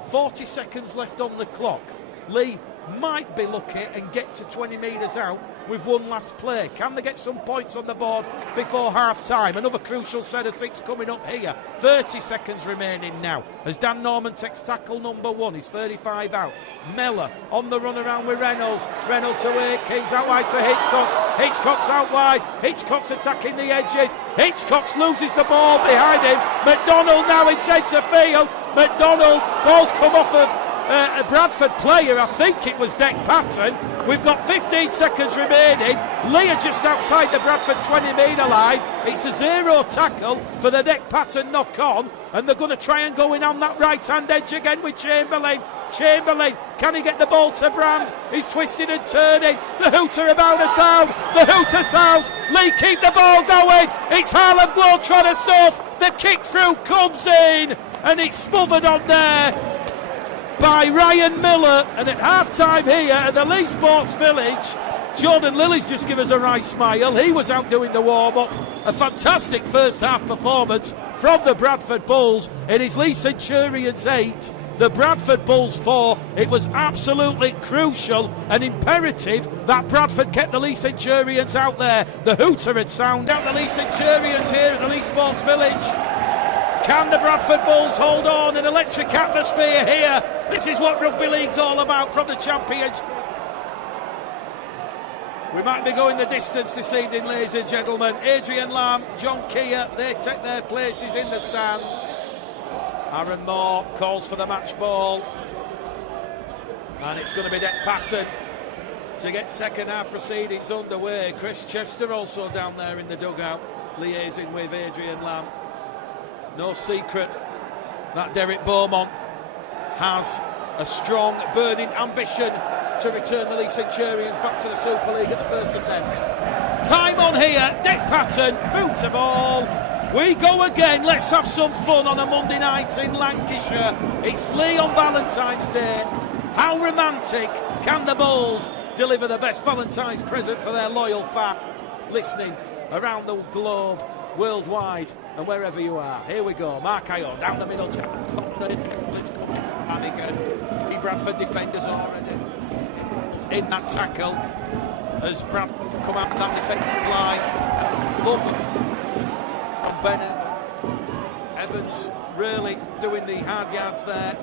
40 seconds left on the clock. Leigh might be lucky and get to 20 metres out with one last play. Can they get some points on the board before half-time? Another crucial set of 6 coming up here. 30 seconds remaining now as Dan Norman takes tackle number 1. He's 35 out. Mellor on the run around with Reynolds. Reynolds to Aikins, out wide to Hitchcox. Hitchcox out wide. Hitchcox attacking the edges. Hitchcox loses the ball behind him. McDonald now in centre field. McDonald, ball's come off of a Bradford player, I think it was Deck Patton. We've got 15 seconds remaining. Leigh just outside the Bradford 20 metre line. It's a 0 tackle for the Deck Patton knock on, and they're going to try and go in on that right hand edge again with Chamberlain. Chamberlain, can he get the ball to Brand? He's twisted and turning. The hooter about to sound. The hooter sounds. Leigh keep the ball going. It's Harlem Globetrotter stuff. The kick through comes in, and it's smothered on there by Ryan Miller. And at half-time here at the Leigh Sports Village, Jordan Lilly's just given us a right smile. He was out doing the warm-up. A fantastic first-half performance from the Bradford Bulls. It is Leigh Centurions 8, the Bradford Bulls 4. It was absolutely crucial and imperative that Bradford kept the Leigh Centurions out there. The hooter had sounded out the Leigh Centurions here at the Leigh Sports Village. Can the Bradford Bulls hold on? An electric atmosphere here. This is what rugby league's all about from the Championship. We might be going the distance this evening, ladies and gentlemen. Adrian Lamb, John Keir, they take their places in the stands. Aaron Moore calls for the match ball. And it's going to be Deck Patton to get second half proceedings underway. Chris Chester also down there in the dugout, liaising with Adrian Lamb. No secret that Derek Beaumont has a strong, burning ambition to return the Leigh Centurions back to the Super League at the first attempt. Time on here, Deck Patton, boot to ball. We go again, let's have some fun on a Monday night in Lancashire. It's Leigh on Valentine's Day. How romantic can the Bulls deliver the best Valentine's present for their loyal fan? Listening around the globe, worldwide, and wherever you are. Here we go, Mark Ion down the middle. Let's go Flanagan. The Bradford defenders already in that tackle as Bradford come out that defensive line. Lovely from Bennett. Evans really doing the hard yards there.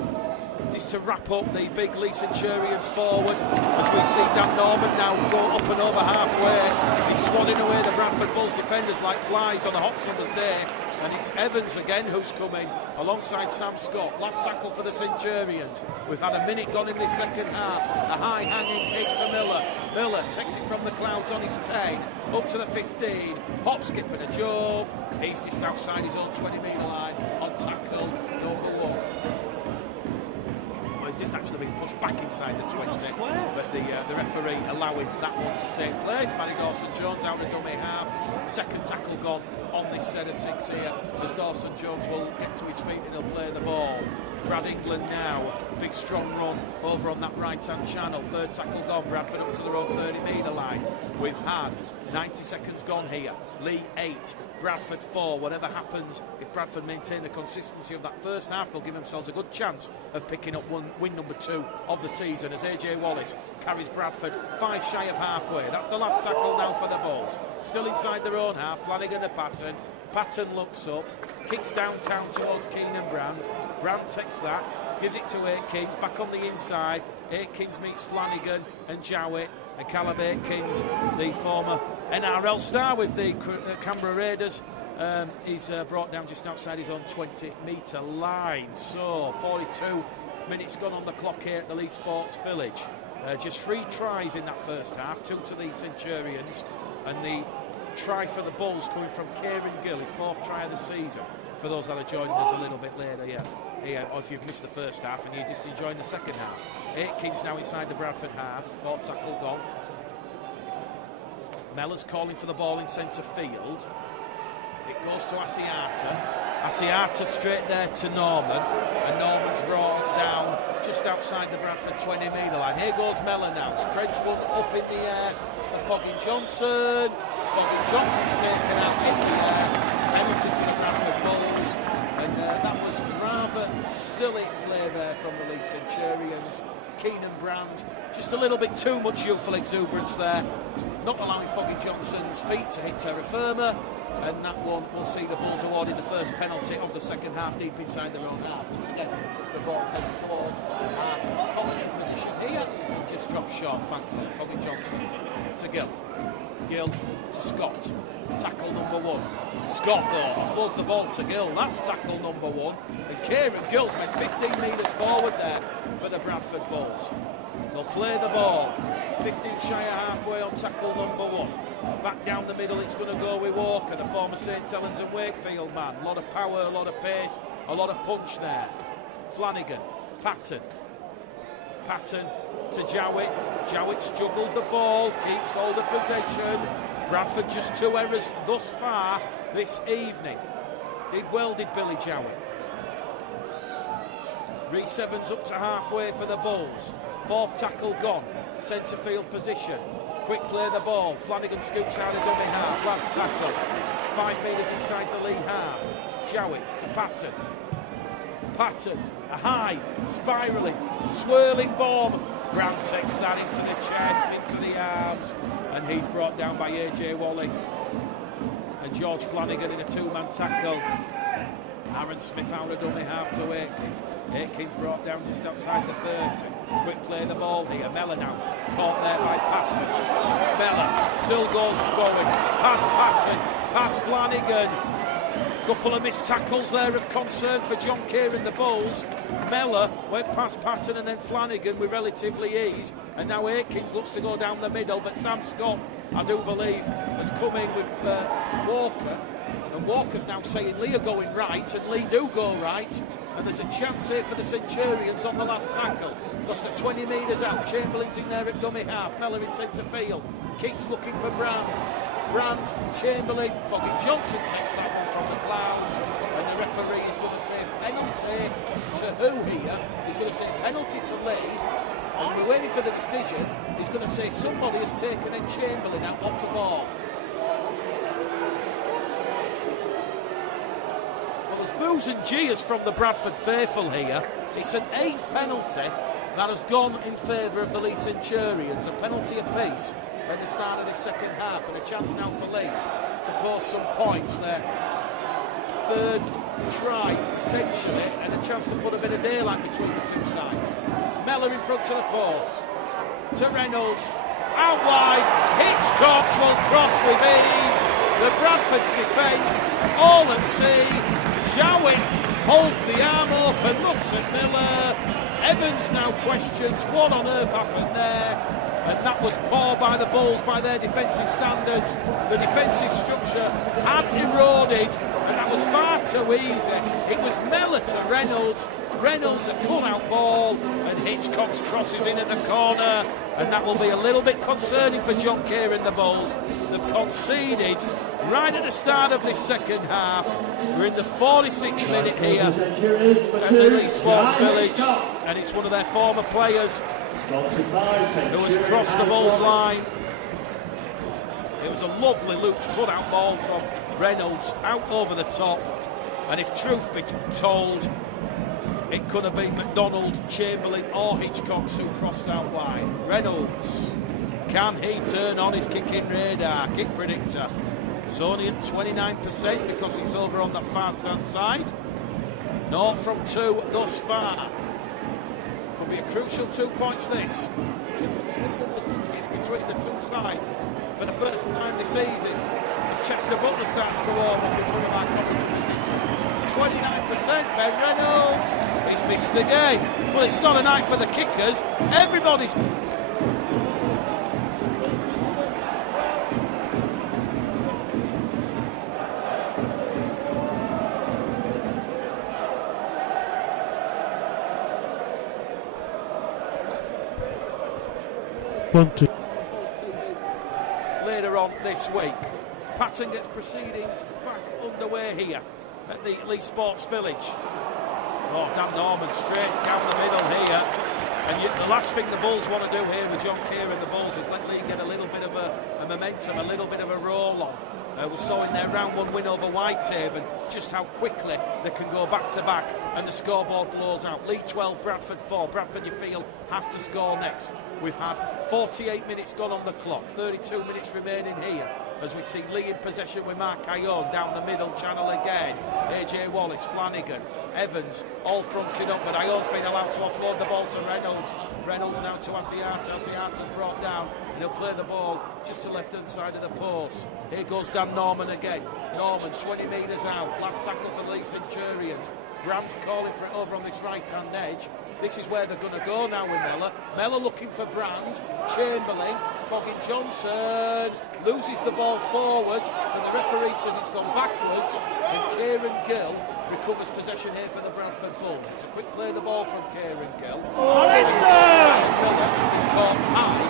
Just to wrap up the big Leigh Centurions forward as we see Dan Norman now go up and over halfway. He's swatting away the Bradford Bulls defenders like flies on a hot summer's day. And it's Evans again who's coming alongside Sam Scott. Last tackle for the Centurions. We've had a minute gone in this second half. A high hanging kick for Miller. Miller takes it from the clouds on his 10 up to the 15. Hop, skip and a jump. He's just outside his own 20 metre line on tackle number 1. He's just actually been pushed back inside the 20, but the referee allowing that one to take place. Manny Dawson-Jones out of dummy half. Second tackle gone on this set of 6 here as Dawson-Jones will get to his feet and he'll play the ball. Brad England now, big strong run over on that right hand channel. Third tackle gone, Bradford up to their own 30 metre line. We've had 90 seconds gone here. Leigh 8, Bradford 4. Whatever happens, if Bradford maintain the consistency of that first half, they'll give themselves a good chance of picking up win number 2 of the season as AJ Wallace carries Bradford 5 shy of halfway. That's the last tackle now for the Bulls. Still inside their own half, Flanagan to Patton. Patton looks up, kicks downtown towards Keenan Brand. Brand takes that, gives it to Aikins, back on the inside. Aikins meets Flanagan and Jowett. And Callum Aikins, the former NRL star with the Canberra Raiders, he's brought down just outside his own 20 metre line. So 42 minutes gone on the clock here at the Leigh Sports Village. Just 3 tries in that first half, 2 to the Centurions, and the try for the Bulls coming from Kieran Gill, his 4th try of the season. For those that are joining us a little bit later, or if you've missed the first half and you're just enjoying the second half. Aikins now inside the Bradford half, 4th tackle gone. Mellor's calling for the ball in centre field. It goes to Asiata. Asiata straight there to Norman, and Norman's brought down just outside the Bradford 20-metre line. Here goes Mellor now. French one up in the air for Foggin Johnson. Foggin Johnson's taken out in the air. Penalty to the Bradford Bulls. And that was rather silly play there from the Leigh Centurions. Keenan Brand, just a little bit too much youthful exuberance there. Not allowing Foggin Johnson's feet to hit terra firma. And that one will see the Bulls awarding the first penalty of the second half deep inside their own half. Once again, the ball heads towards our College position here and just drops short, thankfully. Foggin Johnson to Gill. Gill to Scott. Tackle number one. Scott, though, offloads the ball to Gill. That's tackle number one. And Kieran Gill's went 15 metres forward there for the Bradford Bulls. They'll play the ball. 15 shy of halfway on tackle number one. Back down the middle, it's going to go with Walker, the former St Helens and Wakefield man. A lot of power, a lot of pace, a lot of punch there. Flanagan, Patton to Jowett. Jowett's juggled the ball, keeps hold of possession. Bradford just 2 errors thus far this evening. Did well, did Billy Jowett. Reece Evans up to halfway for the Bulls. 4th tackle gone. Centre field position. Quick play the ball. Flanagan scoops out of dummy half. Last tackle. 5 metres inside the Leigh half. Jowett to Patton. Patton, a high, spiralling, swirling bomb. Grant takes that into the chest, into the arms, and he's brought down by AJ Wallace. And George Flanagan in a 2-man tackle. Aaron Smith out of dummy half to Aikins. Aikins brought down just outside the 30. Quick play the ball here. Mellor now caught there by Patton. Mellor still goes going. Past Patton, past Flanagan. Couple of missed tackles there of concern for John Kieran, the Bulls. Mellor went past Patton and then Flanagan with relatively ease. And now Aikins looks to go down the middle, but Sam Scott, I do believe, has come in with Walker. And Walker's now saying Leigh are going right, and Leigh do go right. And there's a chance here for the Centurions on the last tackle. Because they're 20 metres out. Chamberlain's in there at dummy half. Mellor in centre field. Keats looking for Brand. Brand, Chamberlain, Foggin Johnson takes that one from the clouds, and the referee is going to say penalty to who here? He's going to say penalty to Leigh, and we're waiting for the decision. He's going to say somebody has taken in Chamberlain out off the ball. Well, there's boos and jeers from the Bradford faithful here. It's an 8th penalty that has gone in favour of the Leigh Centurions, a penalty apiece at the start of the second half, and a chance now for Leigh to post some points there. 3rd try potentially, and a chance to put a bit of daylight between the two sides. Mellor in front to the post, to Reynolds, out wide. Hitchcock will cross with ease. The Bradford's defence all at sea. Jowett holds the arm open, looks at Mellor. Evans now questions what on earth happened there. And that was poor by the Bulls, by their defensive standards. The defensive structure had eroded, and that was far too easy. It was Mellor to Reynolds. Reynolds a pull-out ball, and Hitchcock's crosses in at the corner, and that will be a little bit concerning for John Kieran, the Bulls. They've conceded right at the start of this second half. We're in the 46th minute here at the Leigh Sports Village, and it's one of their former players who has crossed the Bulls line. It was a lovely looped put-out ball from Reynolds out over the top, and if truth be told, it could have been McDonald, Chamberlain or Hitchcock who crossed out wide. Reynolds, can he turn on his kicking radar, kick predictor? It's only at 29% because he's over on that far stand side. 0 from 2 thus far. Could be a crucial 2 points this. It's between the two sides for the first time this season as Chester Butler starts to warm up in front of our Coventry position. 29%, Ben Reynolds. He's missed again. Well, it's not a night for the kickers. Everybody's... Later on this week, Patton gets proceedings back underway here at the Leigh Sports Village. Oh, Dan Norman straight down the middle here. And the last thing the Bulls want to do here with John Keir and the Bulls is let Leigh get a little bit of a momentum, a little bit of a roll on. We saw in their round 1 win over Whitehaven just how quickly they can go back to back and the scoreboard blows out. Leigh 12, Bradford 4. Bradford, you feel, have to score next. We've had 48 minutes gone on the clock, 32 minutes remaining here as we see Leigh in possession with Mark Ione down the middle channel again. AJ Wallace, Flanagan, Evans, all fronted up, but Ione's been allowed to offload the ball to Reynolds. Reynolds now to Asiata. Asiata's brought down, and he'll play the ball just to left-hand side of the post. Here goes Dan Norman again. Norman, 20 metres out. Last tackle for the Leigh Centurions. Brand's calling for it over on this right-hand edge. This is where they're going to go now with Mellor. Mellor looking for Brand. Chamberlain, Foggin Johnson loses the ball forward, and the referee says it's gone backwards, and Kieran Gill recovers possession here for the Bradford Bulls. It's a quick play the ball from Kieran Gill. Has been caught high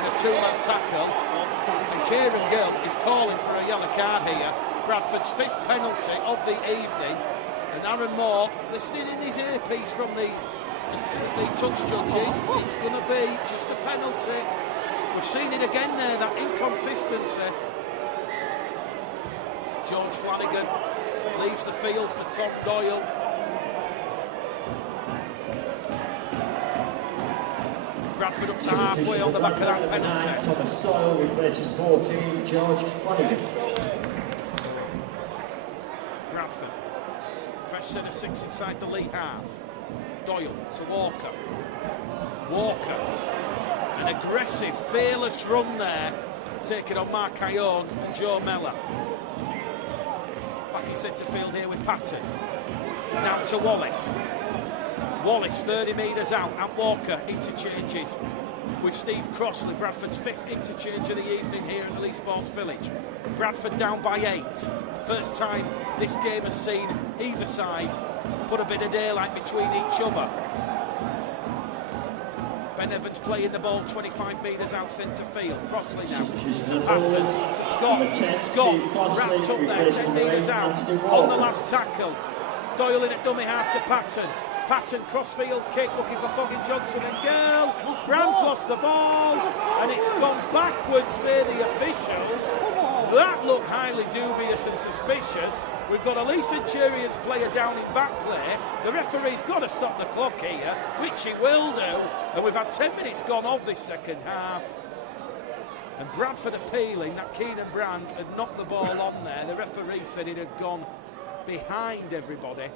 in a two-man tackle, and Kieran Gill is calling for a yellow card here. Bradford's 5th penalty of the evening, and Aaron Moore listening in his earpiece from the touch judges. It's going to be just a penalty. We've seen it again there, that inconsistency. George Flanagan leaves the field for Tom Doyle. Bradford up to halfway on the back of that penalty. Thomas Doyle replacing 14, George Flanagan. Bradford, fresh centre 6 inside the Leigh half. Doyle to Walker. Walker, an aggressive, fearless run there, taking on Mark Ione and Joe Mellor. Back in centre field here with Patton. Now to Wallace. Wallace 30 metres out, and Walker interchanges with Steve Crossley. Bradford's 5th interchange of the evening here in the Leigh Sports Village. Bradford down by 8. First time this game has seen either side put a bit of daylight between each other. Ben Evans playing the ball 25 metres out centre field. Crossley now to Patton, to Scott. Scott wrapped up there 10 metres out on the last tackle. Doyle in a dummy half to Patton. Patton crossfield kick looking for Foggin Johnson and Girl. Brand's lost the ball and it's gone backwards, say the officials. That looked highly dubious and suspicious. We've got a Leigh Centurions player down in back play. The referee's got to stop the clock here, which he will do. And we've had 10 minutes gone of this second half. And Bradford appealing that Keenan Brand had knocked the ball on there. The referee said it had gone behind everybody.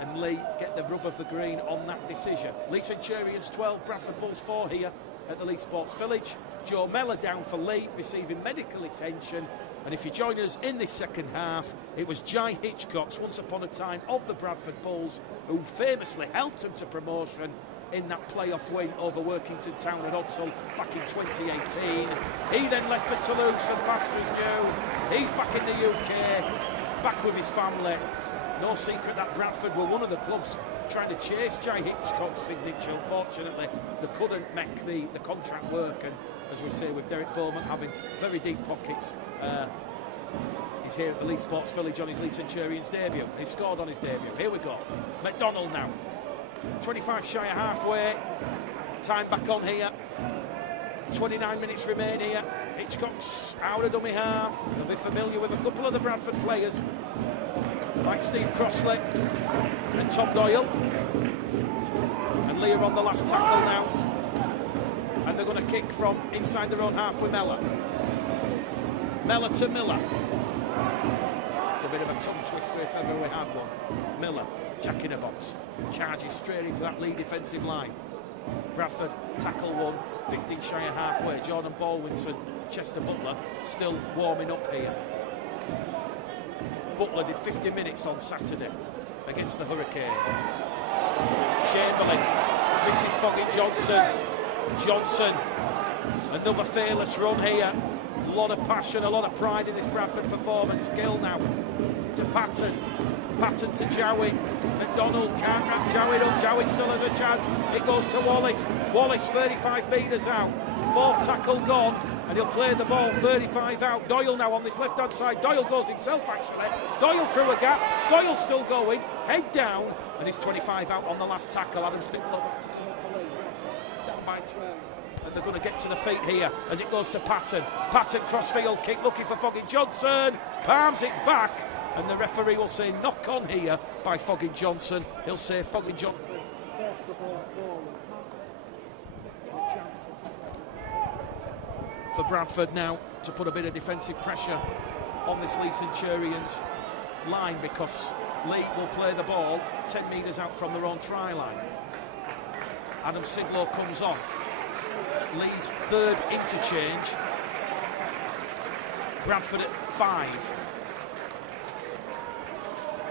And Leigh get the rub of the green on that decision. Leigh Centurions 12, Bradford Bulls 4 here at the Leigh Sports Village. Joe Mellor down for Leigh, receiving medical attention. And if you join us in this second half, it was Jai Hitchcox, once upon a time of the Bradford Bulls, who famously helped them to promotion in that playoff win over Workington Town at Odsal back in 2018. He then left for Toulouse and Masters knew. He's back in the UK, back with his family. No secret that Bradford were one of the clubs trying to chase Jai Hitchcock's signature. Unfortunately, they couldn't make the contract work, and as we say, with Derek Bowman having very deep pockets, he's here at the Leigh Sports Village on his Leigh Centurions debut. He scored on his debut. Here we go. McDonald now. 25 shy of halfway. Time back on here. 29 minutes remain here. Hitchcock's out of dummy half. They'll be familiar with a couple of the Bradford players, like Steve Crossley and Tom Doyle. And Leigh are on the last tackle now. And they're going to kick from inside their own half with Mellor. Mellor to Miller. It's a bit of a tongue twister if ever we had one. Miller, jack in a box, charges straight into that Leigh defensive line. Bradford tackle one, 15 shy of halfway. Jordan Baldwinson, Chester Butler still warming up here. Butler did 50 minutes on Saturday against the Hurricanes. Chamberlain misses Foggin Johnson. Johnson, another fearless run here. A lot of passion, a lot of pride in this Bradford performance. Gill now to Patton. Patton to Jowett. McDonald can't wrap Jowett up. Jowett still has a chance. It goes to Wallace. Wallace 35 metres out. Fourth tackle gone, and he'll play the ball 35 out. Doyle now on this left-hand side. Doyle goes himself, actually. Doyle through a gap. Doyle still going. Head down, and he's 25 out on the last tackle. Adam Stickler back to come up for Leigh. Down by 12. And they're going to get to the feet here as it goes to Patton. Patton crossfield kick looking for Foggin Johnson. Palms it back, and the referee will say knock on here by Foggin Johnson. He'll say Foggin Johnson forced the ball forward. Chance for Bradford now to put a bit of defensive pressure on this Leigh Centurions line, because Leigh will play the ball 10 metres out from their own try line. Adam Sidlow comes on. Leigh's third interchange. Bradford at 5.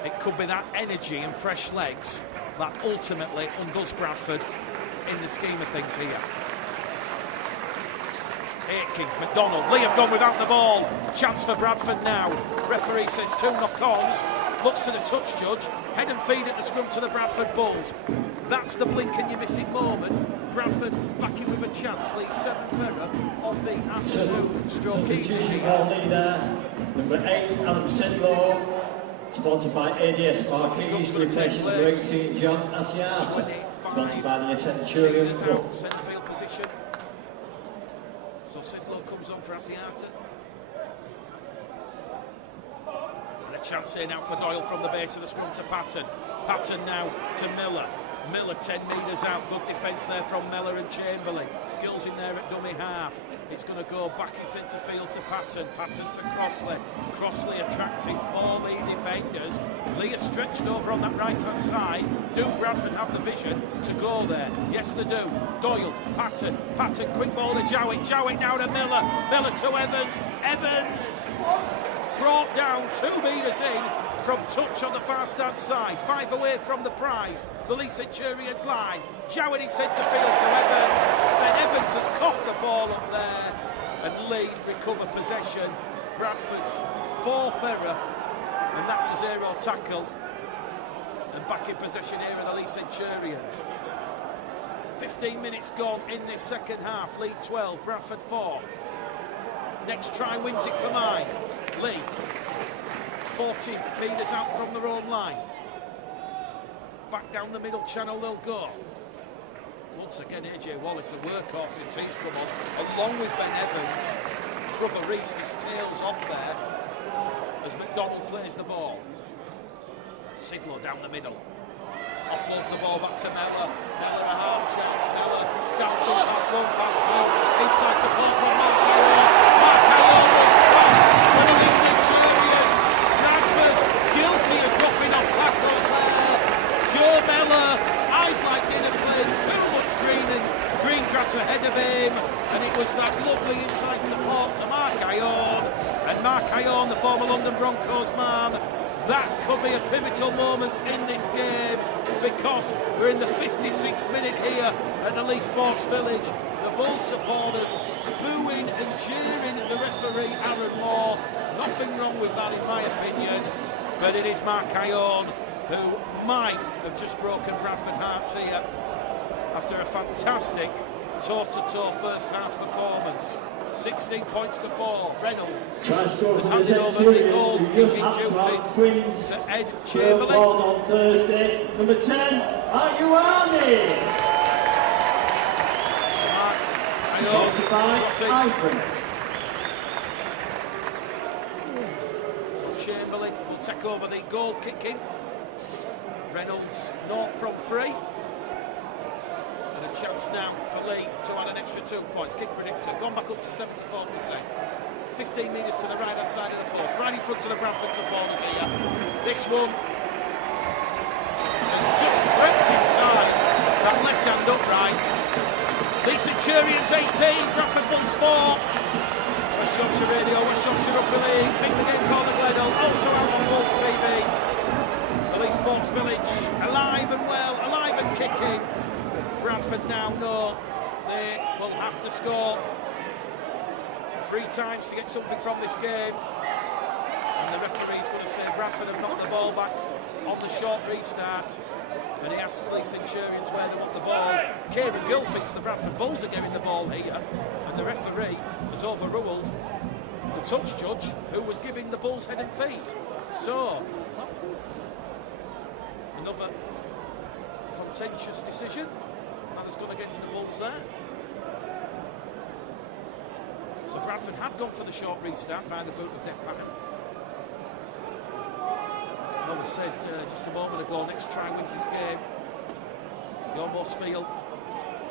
It could be that energy and fresh legs that ultimately undoes Bradford in the scheme of things here. Aikins, McDonald, Leigh have gone without the ball. Chance for Bradford now. Referee says 2 knock-ons. Looks to the touch judge. Head and feed at the scrum to the Bradford Bulls. That's the blink and you miss it moment. Bradford back in with a chance. Leigh 7th error of the afternoon. Substitution for Leigh there. Number 8, Adam Sidlow. Sponsored by ADS Marquees, replacing number 18, John Asiata. Sponsored by the Centurions Club. Centre field position. So Sidlow comes on for Asiata. And a chance here now for Doyle from the base of the scrum to Patton. Patton now to Miller. Miller 10 metres out. Good defence there from Miller and Chamberlain. Gills in there at dummy half. It's going to go back in centre field to Patton. Patton to Crossley. Crossley attracting 4 Leigh defenders. Leigh are stretched over on that right-hand side. Do Bradford have the vision to go there? Yes, they do. Doyle, Patton, Patton, quick ball to Jowett. Jowett now to Miller. Miller to Evans. Evans brought down 2 metres in from touch on the far stand side. 5 away from the prize. The Leigh Centurions line. Jowett in centre field to Evans. Then Evans has coughed the ball up there, and Leigh recover possession. Bradford's 4th error, and that's a 0 tackle. And back in possession here are the Leigh Centurions. 15 minutes gone in this second half. Leigh 12, Bradford 4. Next try wins it for mine. Leigh 40 metres out from their own line. Back down the middle channel they'll go. Once again, AJ Wallace, a workhorse since he's come on, along with Ben Evans. Brother Reese, his tail's off there as McDonald plays the ball. Sidlow down the middle. Offloads the ball back to Miller. Miller a half chance. Miller dancing past 1, past 2. Inside support from Mark Howard. Mark Howard for the Leigh Centurions. Bradford guilty of dropping off tackles there. Joe Miller, eyes like dinner plates, too much green grass ahead of him, and it was that lovely inside support to Mark Ione. And Mark Ione, the former London Broncos man, that could be a pivotal moment in this game, because we're in the 56th minute here at the Leigh Sports Village. The Bulls supporters booing and cheering the referee Aaron Moore. Nothing wrong with that in my opinion, but it is Mark Ione who might have just broken Bradford hearts here after a fantastic toe-to-toe first half performance. 16 points to 4. Reynolds has handed over the goal-kicking duties to Ed Chamberlain. Ball on Thursday. Number 10, Ayuani. Sponsored by Ivan. So Chamberlain will take over the goal-kicking. Reynolds 0 from 3. And a chance now for Leigh to add an extra 2 points. Kick predictor gone back up to 74%. 15 metres to the right hand side of the post, right in front of the Bradford supporters here. This one just crept inside that left hand upright. Leigh Centurions 18, Bradford Bulls 4. West Yorkshire Radio, West Yorkshire Rugby League. Think the game called the Gleddle, also out on Wolves TV. The Leigh Sports Village alive and well, alive and kicking. Bradford now know they will have to score 3 times to get something from this game. And the referee's going to say Bradford have knocked the ball back on the short restart, and he asks Leigh Centurions where they want the ball. Kieran Gill thinks the Bradford Bulls are getting the ball here, and the referee has overruled the touch judge who was giving the Bulls head and feet. So, another contentious decision, and has gone against the Bulls there. So Bradford had gone for the short restart via the boot of Deck Patton. Well, we said just a moment ago, next try wins this game. You almost feel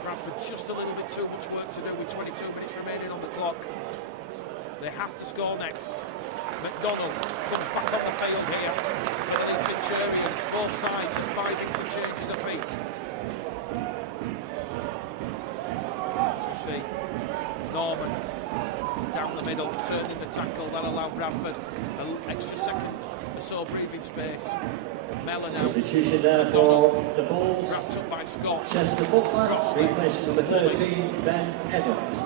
Bradford just a little bit too much work to do with 22 minutes remaining on the clock. They have to score next. McDonald comes back on the field here for the Leigh Centurions. Both sides and 5 interchanges apiece. As we see, Norman down the middle, turning the tackle. That allowed Bradford an extra second or so breathing space. Mellon substitution there for the Bulls. Wrapped up by Scott. Chester Butler, replacing number 13, Ben Evans.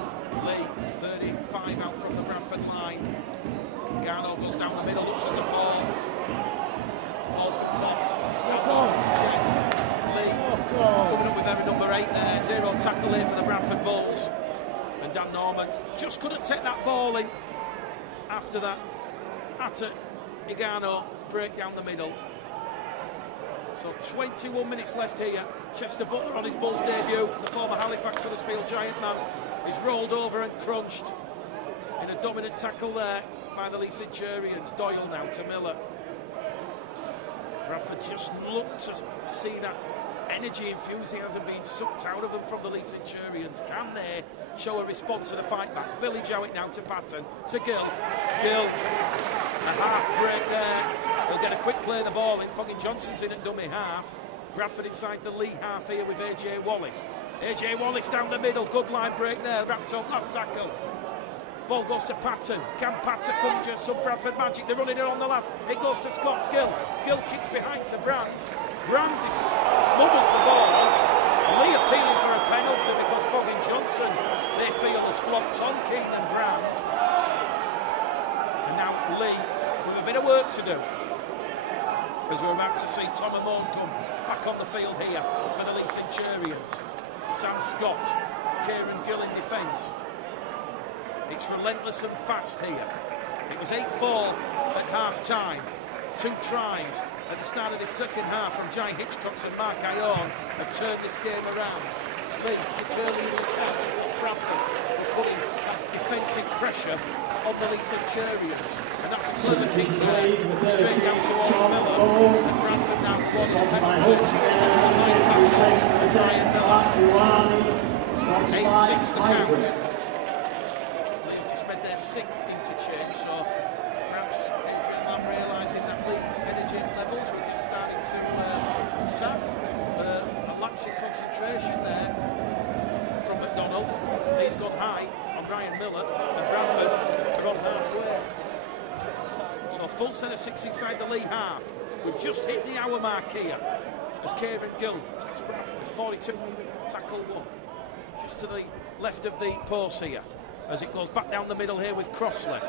Leigh, 35 out from the Bradford line. Garno goes down the middle, looks as a ball. Ball comes off. Norman's chest. Leigh coming up with every number 8 there. 0 tackle here for the Bradford Bulls. And Dan Norman just couldn't take that ball in. After that, Atta Igano break down the middle. So 21 minutes left here. Chester Butler on his Bulls debut. The former Halifax Huddersfield Giant man is rolled over and crunched in a dominant tackle there by the Leigh Centurions. Doyle now to Miller. Bradford just looked to see that energy, enthusiasm being sucked out of them from the Leigh Centurions. Can they show a response to the fight back? Billy Jowett now to Patton, to Gill. Gill, a half break there. They'll get a quick play of the ball in. Foggy Johnson's in at dummy half. Bradford inside the Leigh half here with AJ Wallace. AJ Wallace down the middle, good line break there, wrapped up, last tackle. Ball goes to Patton. Can Patton conjure some Bradford magic? They're running it on the last. It goes to Scott Gill. Gill kicks behind to Brandt. Brandt smuggles the ball. Leigh appealing for a penalty because Foggy Johnson, they feel, has flopped on Keenan Brandt. And now Leigh with a bit of work to do, as we're about to see Tom Amon come back on the field here for the Leigh Centurions. Sam Scott, Kieran Gill in defence. It's relentless and fast here. It was 8-4 at half-time. 2 tries at the start of this second half from Jai Hitchcock and Mark Ione have turned this game around. Leigh, the curling Bradford, putting defensive pressure on the Leigh Centurions. And that's a clever kick there, straight down towards Miller. And Bradford now one of 8-6 the count. Their 6th interchange, so perhaps Adrian Lamb realising that Leigh's energy levels were just starting to sap. A lapse in concentration there from McDonald. Leigh's gone high on Ryan Miller, and Bradford are on halfway. So a full set of 6 inside the Leigh half. We've just hit the hour mark here as Kieran Gill takes Bradford 42 tackle 1, just to the left of the post here. As it goes back down the middle here with Crossley.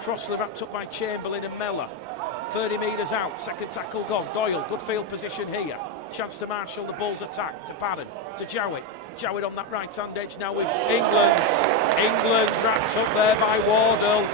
Crossley wrapped up by Chamberlain and Mellor. 30 metres out, second tackle gone. Doyle, good field position here. Chance to marshal the Bulls' attack. To Padden, to Jowett. Jowett on that right-hand edge now with England. England wrapped up there by Wardle.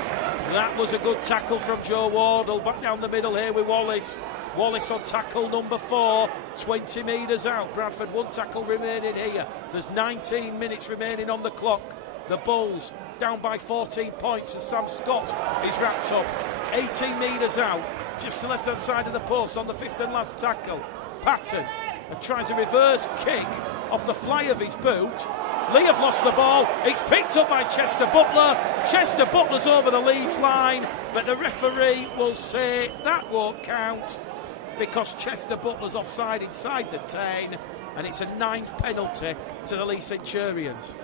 That was a good tackle from Joe Wardle. Back down the middle here with Wallace. Wallace on tackle number 4, 20 metres out. Bradford 1 tackle remaining here. There's 19 minutes remaining on the clock. The Bulls down by 14 points as Sam Scott is wrapped up 18 metres out, just to the left-hand side of the post on the 5th and last tackle. Patton tries a reverse kick off the fly of his boot. Leigh have lost the ball. It's picked up by Chester Butler. Chester Butler's over the Leeds line, but the referee will say that won't count because Chester Butler's offside inside the 10, and it's a 9th penalty to the Leigh Centurions.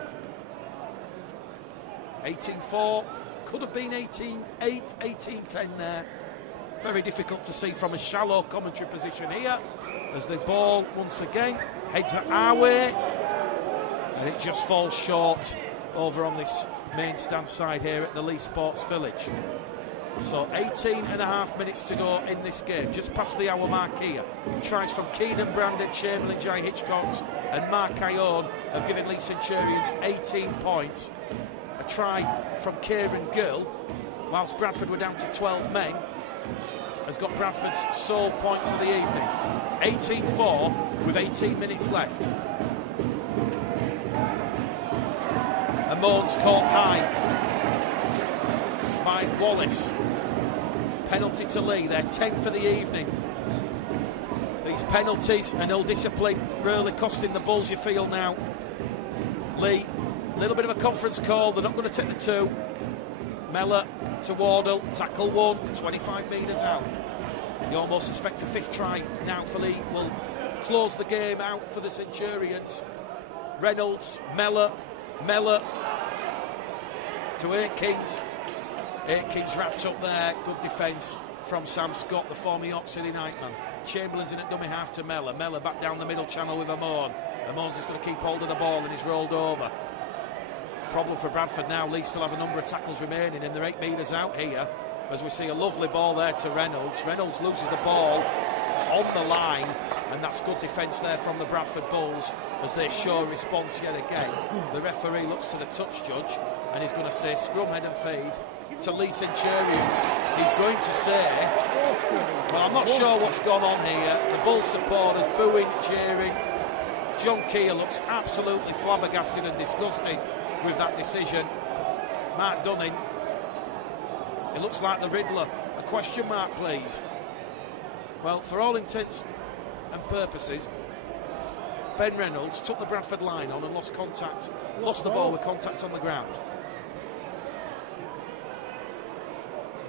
18-4, could have been 18-8, 18-10 there. Very difficult to see from a shallow commentary position here as the ball once again heads our way, and it just falls short over on this main stand side here at the Leigh Sports Village. So 18 and a half minutes to go in this game, just past the hour mark here. Tries from Keenan Brandon, Chamberlain, Jai Hitchcocks and Mark Ione have given Leigh Centurions 18 points. A try from Kieran Gill, whilst Bradford were down to 12 men, has got Bradford's sole points of the evening. 18-4 with 18 minutes left. And Moans caught high by Wallace. Penalty to Leigh, they're 10 for the evening. These penalties and ill discipline really costing the Bulls, you feel now. Leigh, a little bit of a conference call, they're not going to take the two. Mellor to Wardle, tackle one, 25 metres out. You almost expect a fifth try now for Leigh will close the game out for the Centurions. Reynolds, Mellor to Aikins. Aikins wrapped up there, good defence from Sam Scott, the former York City Nightman. Chamberlain's in at dummy half to Mellor. Mellor back down the middle channel with Amon. Amon's just going to keep hold of the ball and he's rolled over. Problem for Bradford now, Leigh still have a number of tackles remaining and they're 8 metres out here as we see a lovely ball there to Reynolds. Reynolds loses the ball on the line and that's good defence there from the Bradford Bulls as they show a response yet again. The referee looks to the touch judge and he's going to say scrum, head and feed to Leigh Centurions. He's going to say, well, I'm not sure what's gone on here. The Bull supporters booing, cheering. John Keir looks absolutely flabbergasted and disgusted with that decision. Mark Dunning, it looks like the Riddler. A question mark, please. Well, for all intents and purposes, Ben Reynolds took the Bradford line on and lost contact, lost the ball with contact on the ground.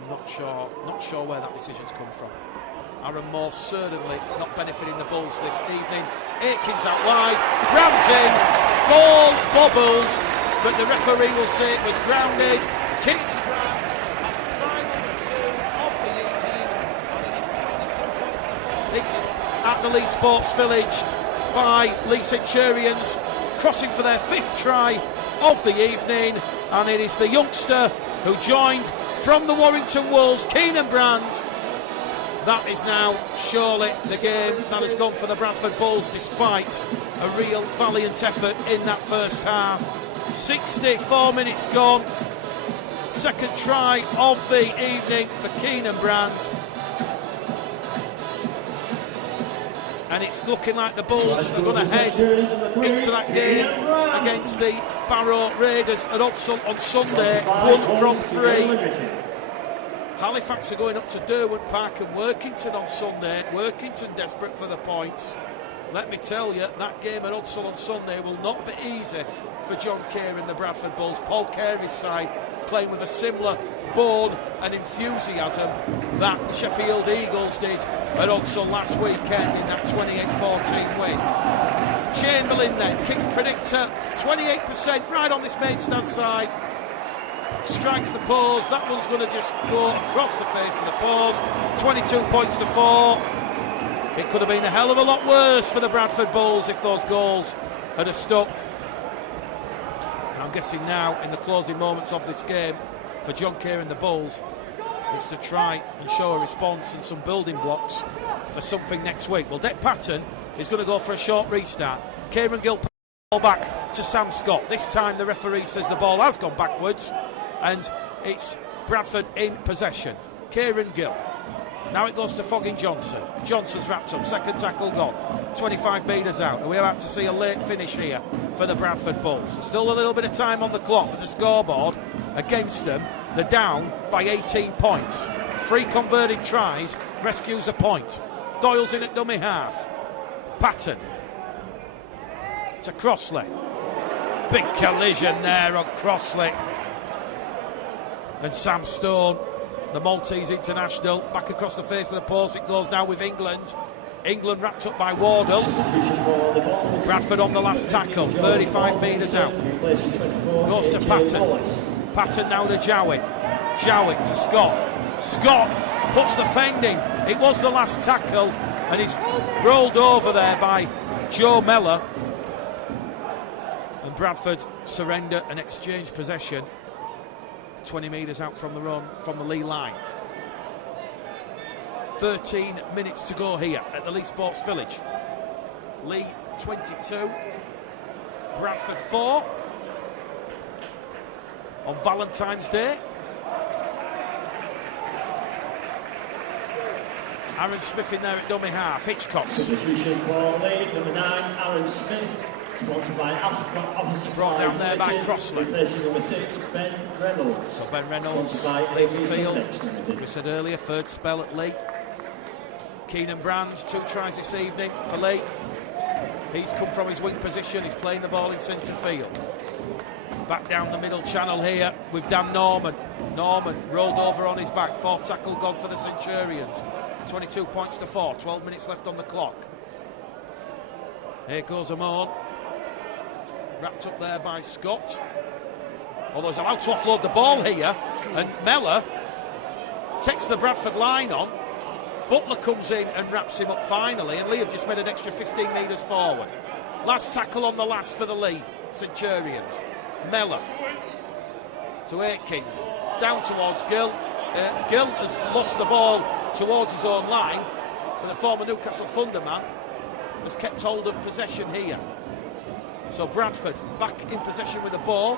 Not sure where that decision's come from. Aaron Moore certainly not benefiting the Bulls this evening. Aikins out wide, grabs in, ball bobbles, but the referee will say it was grounded. Keaton Grant has tried number 2 of the evening at the Leigh Sports Village by Leigh Centurions, crossing for their 5th try of the evening, and it is the youngster who joined from the Warrington Wolves, Keenan Brand. That is now surely the game that has gone for the Bradford Bulls despite a real valiant effort in that first half. 64 minutes gone. 2nd try of the evening for Keenan Brand. And it's looking like the Bulls are going to head into that game against the Barrow Raiders at Odsal on Sunday, 1 from 3. Halifax are going up to Derwent Park and Workington on Sunday. Workington desperate for the points. Let me tell you, that game at Odsal on Sunday will not be easy for John Kerr and the Bradford Bulls. Paul Carey's side playing with a similar bone and enthusiasm that the Sheffield Eagles did at Odsal last weekend in that 28-14 win. Chamberlain then, kick predictor, 28% right on this main stand side. Strikes the pose, that one's going to just go across the face of the pose. 22 points to 4. It could have been a hell of a lot worse for the Bradford Bulls if those goals had stuck. And I'm guessing now in the closing moments of this game for John Kerr and the Bulls, it's to try and show a response and some building blocks for something next week. Well, Dec Patton is going to go for a short restart. Kieran Gill ball back to Sam Scott. This time the referee says the ball has gone backwards and it's Bradford in possession. Kieran Gill. Now it goes to Fogging Johnson. Johnson's wrapped up, 2nd tackle gone. 25 metres out. And we're about to see a late finish here for the Bradford Bulls. There's still a little bit of time on the clock, but the scoreboard against them, they're down by 18 points. 3 converted tries, rescues a point. Doyle's in at dummy half. Patton to Crossley. Big collision there on Crossley. And Sam Stone, the Maltese international, back across the face of the post. It goes now with England. England wrapped up by Wardle. Bradford on the last tackle, 35 metres out. Goes to Patton. Patton now to Jowett. Jowett to Scott. Scott puts the fending. It was the last tackle and he's rolled over there by Joe Mellor. And Bradford surrender and exchange possession 20 metres out from the run, from the Leigh line. 13 minutes to go here at the Leigh Sports Village. Leigh 22, Bradford 4 on Valentine's Day. Aaron Smith in there at dummy half. Hitchcock. Substitution for Leigh, number 9, Aaron Smith. Sponsored by Ascot Officer. Brought down there by Crossley. Replacing number 6, Ben Reynolds. So Ben Reynolds Sponsored by leaves the AV field. Limited. As we said earlier, third spell at Leigh. Keenan Brands, 2 tries this evening for Leigh. He's come from his wing position. He's playing the ball in centre field. Back down the middle channel here with Dan Norman. Norman rolled over on his back. 4th tackle gone for the Centurions. 22 points to 4. 12 minutes left on the clock. Here goes Amon. Wrapped up there by Scott. Although he's allowed to offload the ball here. And Mellor takes the Bradford line on. Butler comes in and wraps him up finally. And Leigh have just made an extra 15 metres forward. Last tackle on the last for the Leigh Centurions. Mellor to Aikins. Down towards Gill. Gill has lost the ball towards his own line. And the former Newcastle Thunder man has kept hold of possession here. So Bradford back in possession with the ball,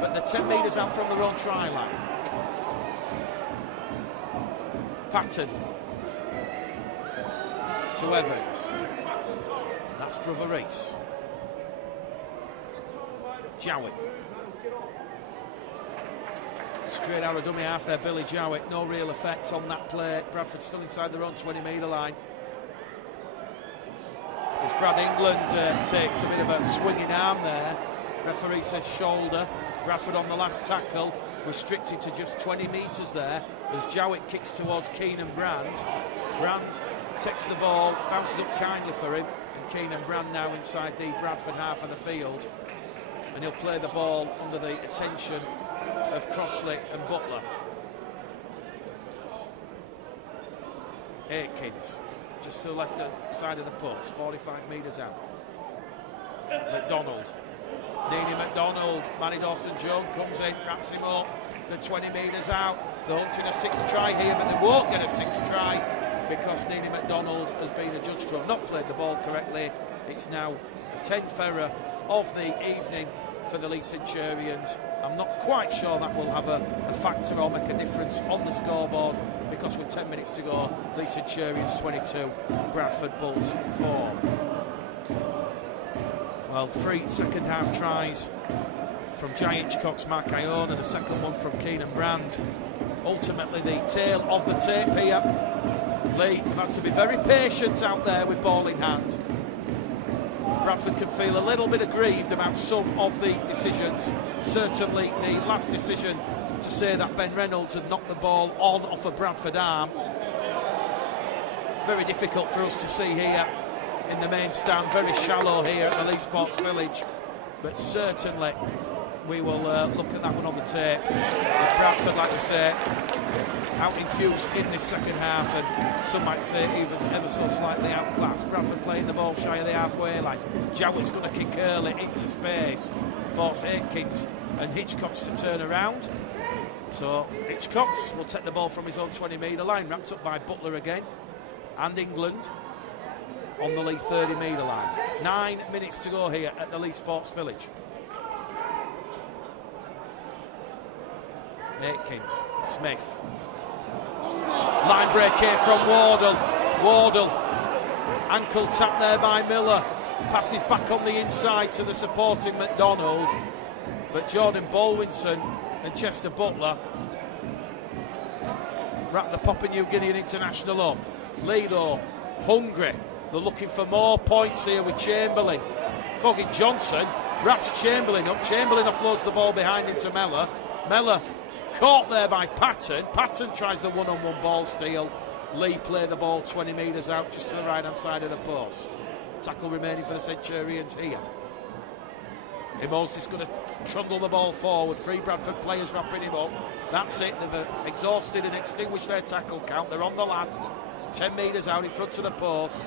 but they're 10 metres out from their own try line. Patton to Evans. That's Brother Reese. Jowett. Straight out of dummy half there, Billy Jowett. No real effect on that play. Bradford still inside their own 20-metre line. As Brad England takes a bit of a swinging arm there. Referee says shoulder. Bradford on the last tackle, restricted to just 20 metres there. As Jowett kicks towards Keenan Brand. Brand takes the ball, bounces up kindly for him. And Keenan Brand now inside the Bradford half of the field. And he'll play the ball under the attention of Crossley and Butler. Aikins. Just to the left side of the post, 45 metres out. McDonald. Nini McDonald. Manny Dawson-Jones comes in, wraps him up. They're 20 metres out. They're hunting a 6th try here, but they won't get a 6th try because Nini McDonald has been adjudged to have not played the ball correctly. It's now 10th error of the evening for the Leigh Centurions. I'm not quite sure that will have a factor or make a difference on the scoreboard, because with 10 minutes to go, Leigh Centurions 22, Bradford Bulls 4. Well, 3 second half tries from Jai Hitchcock's Mark Ione and a second one from Keenan Brand. Ultimately the tail of the tape here. Leigh have had to be very patient out there with ball in hand. Bradford can feel a little bit aggrieved about some of the decisions. Certainly the last decision to say that Ben Reynolds had knocked the ball on off a Bradford arm. Very difficult for us to see here in the main stand. Very shallow here at the Leigh Sports Village. But certainly we will look at that one on the tape. But Bradford, like we say, out infused in this second half, and some might say even ever so slightly outclassed. Bradford playing the ball shy of the halfway line. Jowett's going to kick early into space, force Aikins and Hitchcock's to turn around. So Hitchcock's will take the ball from his own 20-metre line, wrapped up by Butler again, and England on the Leigh 30-metre line. 9 minutes to go here at the Leigh Sports Village. Aikins, Smith. Line break here from Wardle. Wardle, ankle tap there by Miller. Passes back on the inside to the supporting McDonald. But Jordan Bolwinson and Chester Butler wrap the Papua New Guinean international up. Leigh, though, hungry. They're looking for more points here with Chamberlain. Foggin Johnson wraps Chamberlain up. Chamberlain offloads the ball behind him to Mellor. Mellor caught there by Patton. Patton tries the one-on-one ball steal. Leigh play the ball 20 metres out just to the right-hand side of the post. Tackle remaining for the Centurions here. Imo's just going to trundle the ball forward. 3 Bradford players wrapping him up. That's it. They've exhausted and extinguished their tackle count. They're on the last. 10 metres out in front of the post.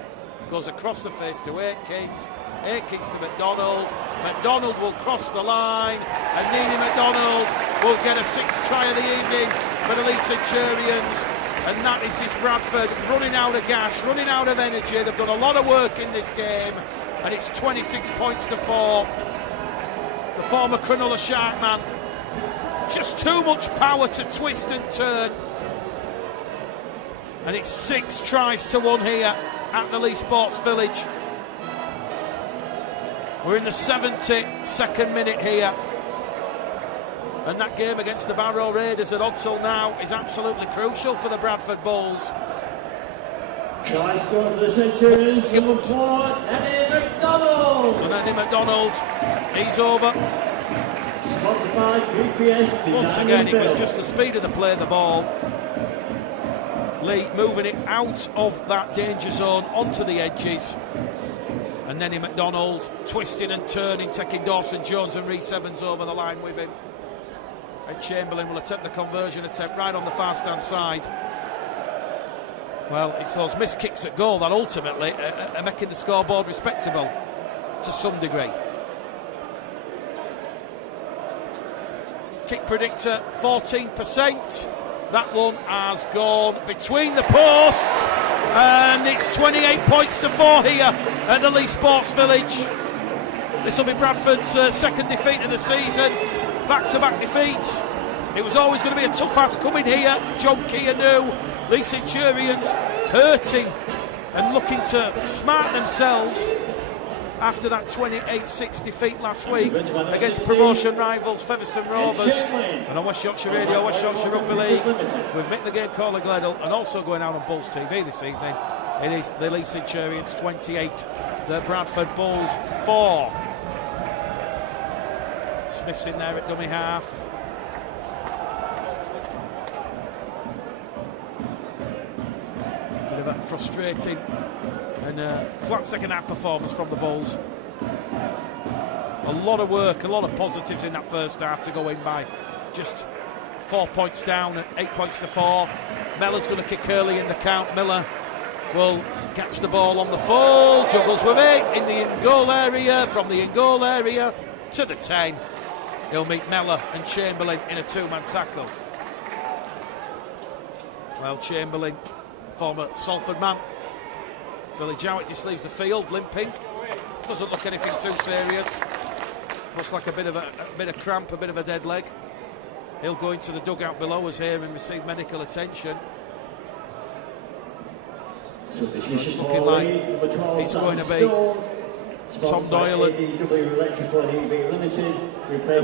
Goes across the face to Aikins. Aikins to McDonald. McDonald will cross the line. And Nini McDonald will get a 6th try of the evening for the Leigh Centurions. And that is just Bradford running out of gas, running out of energy. They've done a lot of work in this game, and it's 26 points to 4. The former Cronulla Sharkman, just too much power to twist and turn. And it's 6 tries to 1 here at the Leigh Sports Village. We're in the 72nd minute here. And that game against the Barrow Raiders at Odsal now is absolutely crucial for the Bradford Bulls. Try score for the Centurions, number 4, Eddie McDonald. So Eddie McDonald, he's over. Sponsored by BPS. Once again, it was just the speed of the play of the ball. Leigh moving it out of that danger zone onto the edges. And then McDonald twisting and turning, taking Dawson Jones and Reece Evans over the line with him. And Chamberlain will attempt the conversion attempt right on the far stand side. Well, it's those missed kicks at goal that ultimately are making the scoreboard respectable to some degree. Kick predictor 14%. That one has gone between the posts, and it's 28 points to 4 here at the Leigh Sports Village. This will be Bradford's second defeat of the season, back-to-back defeats. It was always going to be a tough ask coming here. John Keir knew. Leigh Centurions hurting and looking to smart themselves after that 28-6 defeat last week against promotion rivals Featherstone Rovers. And on West Yorkshire Radio, West Yorkshire Rugby League, with Mick the Game Caller Gledhill, and also going out on Bulls TV this evening, it is the Leigh Centurions 28, the Bradford Bulls 4. Smith's in there at dummy half. Bit of a frustrating and flat second half performance from the Bulls. A lot of work, a lot of positives in that first half to go in by just 4 points down at 8 points to 4. Miller's going to kick early in the count. Miller will catch the ball on the full, juggles with it in the in-goal area, from the in-goal area to the 10. He'll meet Mellor and Chamberlain in a two-man tackle. Well, Chamberlain, former Salford man. Billy Jowett just leaves the field limping. Doesn't look anything too serious. Looks like a bit of cramp, a bit of a dead leg. He'll go into the dugout below us here and receive medical attention. So it's looking like it's going to be Tom Doyle and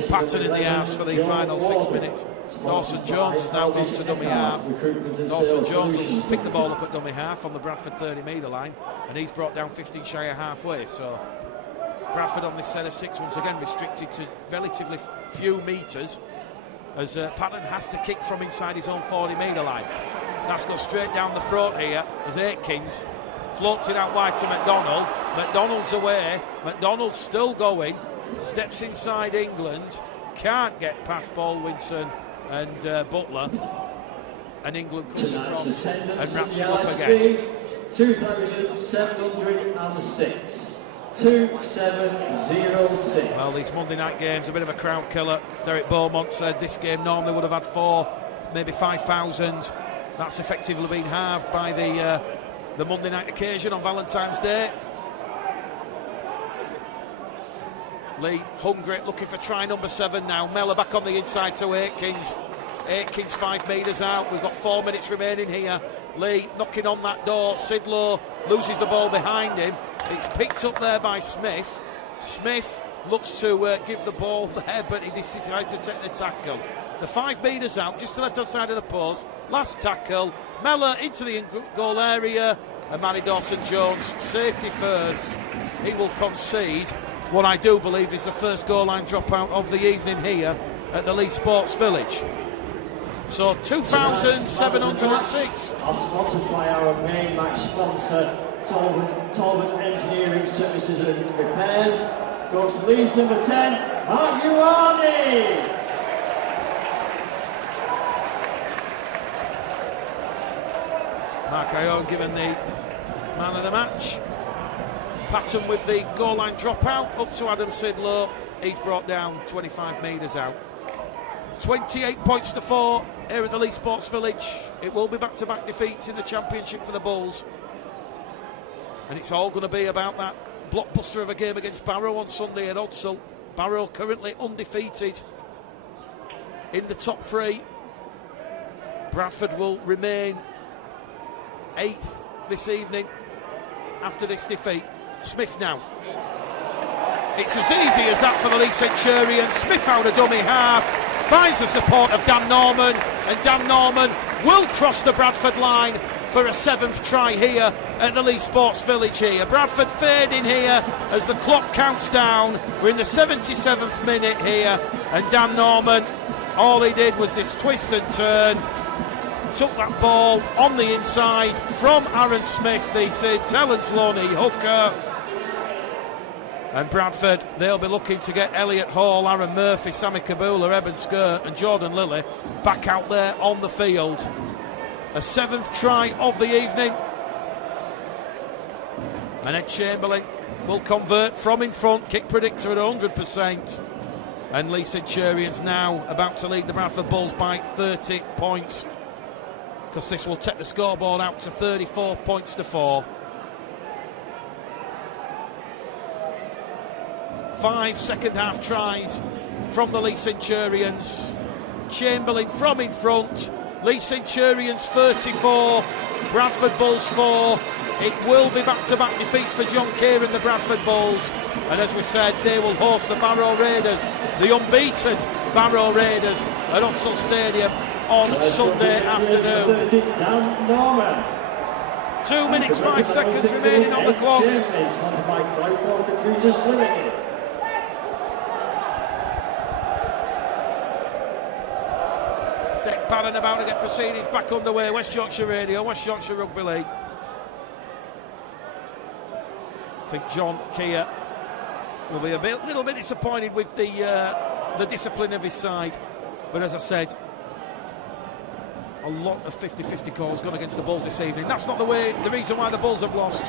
Patton in the house for the final 6 minutes. Dawson Jones has now gone to dummy half. Dawson Jones will pick the ball up at dummy half on the Bradford 30-metre line, and he's brought down 15 shy of halfway. So Bradford on this set of 6 once again restricted to relatively few metres, as Patton has to kick from inside his own 40-metre line. That's gone straight down the throat here as Aikins floats it out wide to McDonald. McDonald's away. McDonald's still going. Steps inside England. Can't get past Baldwinson and Butler. And England comes across and wraps him up again. 2,706. 2706. Well, these Monday night games, a bit of a crowd killer. Derek Beaumont said this game normally would have had 4, maybe 5,000. That's effectively been halved by the Monday night occasion on Valentine's Day. Leigh hungry, looking for try number 7 now. Mellor back on the inside to Aikins. Aikins 5 metres out. We've got 4 minutes remaining here. Leigh knocking on that door. Sidlow loses the ball behind him. It's picked up there by Smith. Smith looks to give the ball there, but he decides to take the tackle. The 5 metres out, just the left-hand side of the post. Last tackle. Mellor into the goal area. And Manny Dawson-Jones, safety first. He will concede what I do believe is the first goal line dropout of the evening here at the Leigh Sports Village. So 2,706. Are sponsored by our main match sponsor, Talbot Engineering Services and Repairs. Goes to Leigh's number 10, Mark Ioane. Mark Ioane given the man of the match. Patton with the goal line dropout up to Adam Sidlow. He's brought down 25 metres out. 28 points to 4 here at the Leigh Sports Village. It will be back-to-back defeats in the Championship for the Bulls. And it's all going to be about that blockbuster of a game against Barrow on Sunday at Odsal. Barrow currently undefeated in the top 3. Bradford will remain 8th this evening after this defeat. Smith now. It's as easy as that for the Leigh Centurions. Smith out a dummy half, finds the support of Dan Norman, and Dan Norman will cross the Bradford line for a 7th try here at the Leigh Sports Village here. Bradford fading here as the clock counts down. We're in the 77th minute here, and Dan Norman, all he did was this twist and turn, took that ball on the inside from Aaron Smith, the St Helens Loney hooker. And Bradford, they'll be looking to get Elliot Hall, Aaron Murphy, Sammy Kabula, Eben Skirt and Jordan Lilly back out there on the field. A 7th try of the evening. And Ed Chamberlain will convert from in front, kick predictor at 100%. And Leigh Centurions now about to lead the Bradford Bulls by 30 points. Because this will take the scoreboard out to 34 points to 4. 5 second-half tries from the Leigh Centurions. Chamberlain from in front. Leigh Centurions 34, Bradford Bulls 4. It will be back-to-back defeats for John Keir and the Bradford Bulls. And as we said, they will host the Barrow Raiders, the unbeaten Barrow Raiders at Odsal Stadium on Sunday afternoon. 2 minutes, 5 seconds remaining on the clock. Dick Bannon about to get proceedings back underway. West Yorkshire Radio, West Yorkshire Rugby League. I think John Keir will be a little bit disappointed with the discipline of his side. But as I said, a lot of 50-50 calls gone against the Bulls this evening. That's not the reason why the Bulls have lost.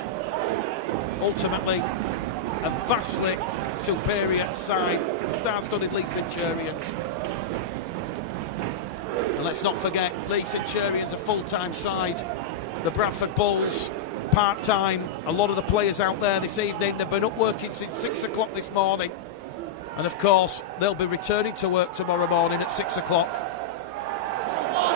Ultimately, a vastly superior side, star-studded Leigh Centurions. And let's not forget, Leigh Centurions a full-time side. The Bradford Bulls part-time. A lot of the players out there this evening, they've been up working since 6 o'clock this morning. And of course, they'll be returning to work tomorrow morning at 6 o'clock.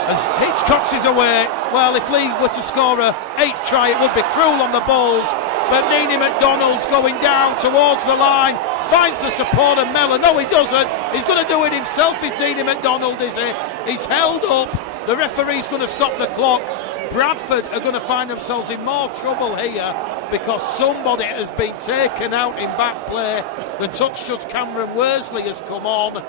As Hitchcock's is away, well, if Leigh were to score a 8th try, it would be cruel on the Bulls. But Nini McDonald's going down towards the line, finds the support of Mellor. No, he doesn't. He's going to do it himself, is Nini McDonald, is he? He's held up. The referee's going to stop the clock. Bradford are going to find themselves in more trouble here because somebody has been taken out in back play. The touch judge Cameron Worsley has come on,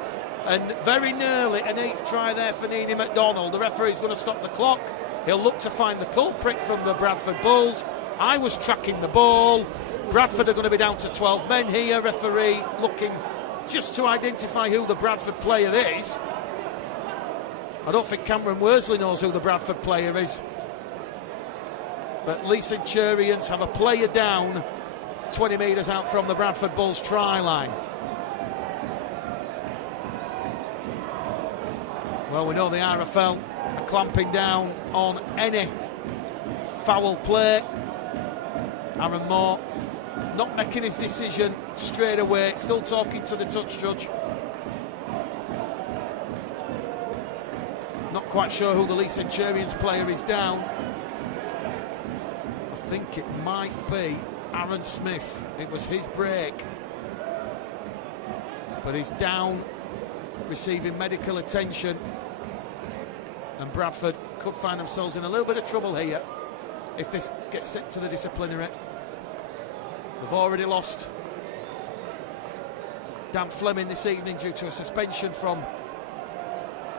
and very nearly an 8th try there for Nini McDonald. The referee's going to stop the clock. He'll look to find the culprit from the Bradford Bulls. I was tracking the ball. Bradford are going to be down to 12 men here. Referee looking just to identify who the Bradford player is. I don't think Cameron Worsley knows who the Bradford player is. But Leigh Centurions have a player down 20 metres out from the Bradford Bulls try line. Well, we know the RFL are clamping down on any foul play. Aaron Moore not making his decision straight away, still talking to the touch judge. Not quite sure who the Leigh Centurions player is down. I think it might be Aaron Smith. It was his break. But he's down, receiving medical attention. And Bradford could find themselves in a little bit of trouble here if this gets sent to the disciplinary. They've already lost Dan Fleming this evening due to a suspension from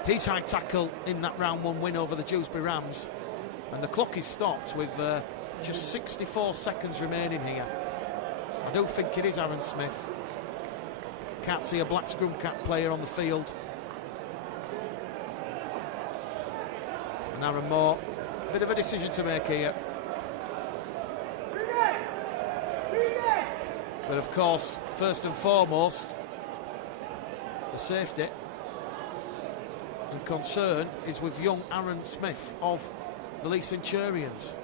his high tackle in that round 1 win over the Dewsbury Rams. And the clock is stopped with just 64 seconds remaining here. I do think it is Aaron Smith. Can't see a black scrum cap player on the field. And Aaron Moore, a bit of a decision to make here. But of course, first and foremost, the safety And concern is with young Aaron Smith of the Leigh Centurions.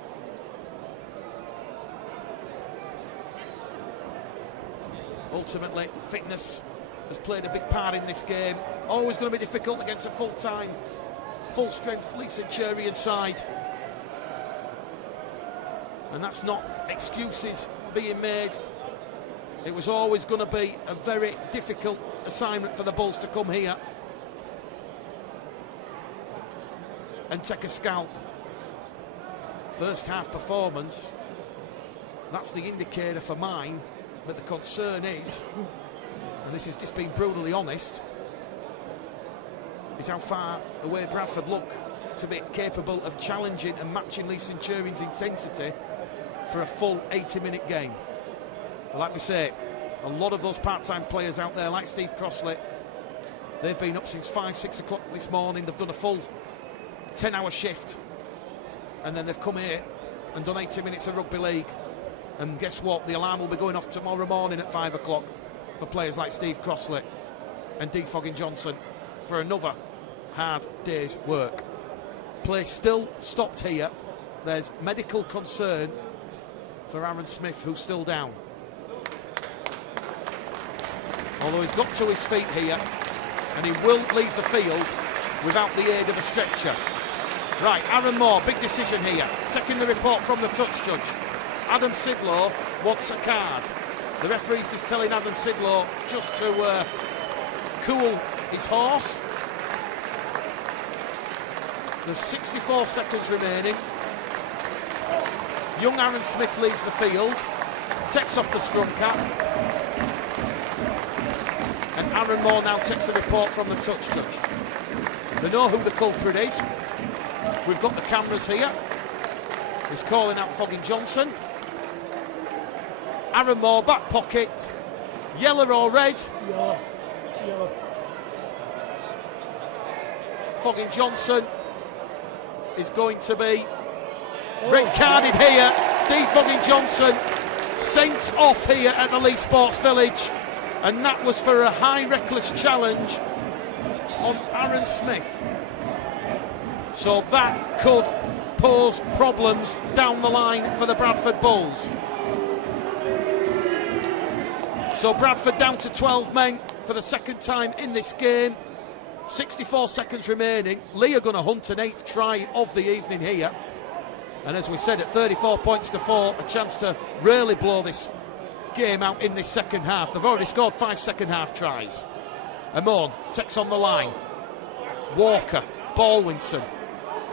Ultimately, fitness has played a big part in this game. Always going to be difficult against a full-time, full-strength Leigh Centurion side. And that's not excuses being made. It was always going to be a very difficult assignment for the Bulls to come here and take a scalp. First half performance, that's the indicator for mine, but the concern is, and this is just being brutally honest, is how far away Bradford look to be capable of challenging and matching Leigh Centurions' intensity for a full 80-minute game. But like we say, a lot of those part-time players out there, like Steve Crossley, they've been up since 5-6 o'clock this morning. They've done a full 10-hour shift, and then they've come here and done 80 minutes of rugby league. And guess what? The alarm will be going off tomorrow morning at 5 o'clock for players like Steve Crossley and D. Foggin Johnson for another hard day's work. Play still stopped here. There's medical concern for Aaron Smith, who's still down. Although he's got to his feet here, and he will leave the field without the aid of a stretcher. Right, Aaron Moore, big decision here. Taking the report from the touch judge. Adam Sidlaw wants a card. The referee's just telling Adam Sidlaw just to cool his horse. There's 64 seconds remaining. Young Aaron Smith leaves the field, takes off the scrum cap, and Aaron Moore now takes the report from the touch judge. They know who the culprit is. We've got the cameras here. He's calling out Foggin Johnson. Aaron Moore, back pocket. Yellow or red? Yellow. Foggin Johnson is going to be red carded here. D. Foggin Johnson sent off here at the Leigh Sports Village, and that was for a high reckless challenge on Aaron Smith. So that could pose problems down the line for the Bradford Bulls. So Bradford down to 12 men for the second time in this game. 64 seconds remaining. Leigh are going to hunt an 8th try of the evening here. And as we said, at 34 points to 4, a chance to really blow this game out in this second half. They've already scored 5 second half tries. Amon takes on the line. Walker, Baldwinson.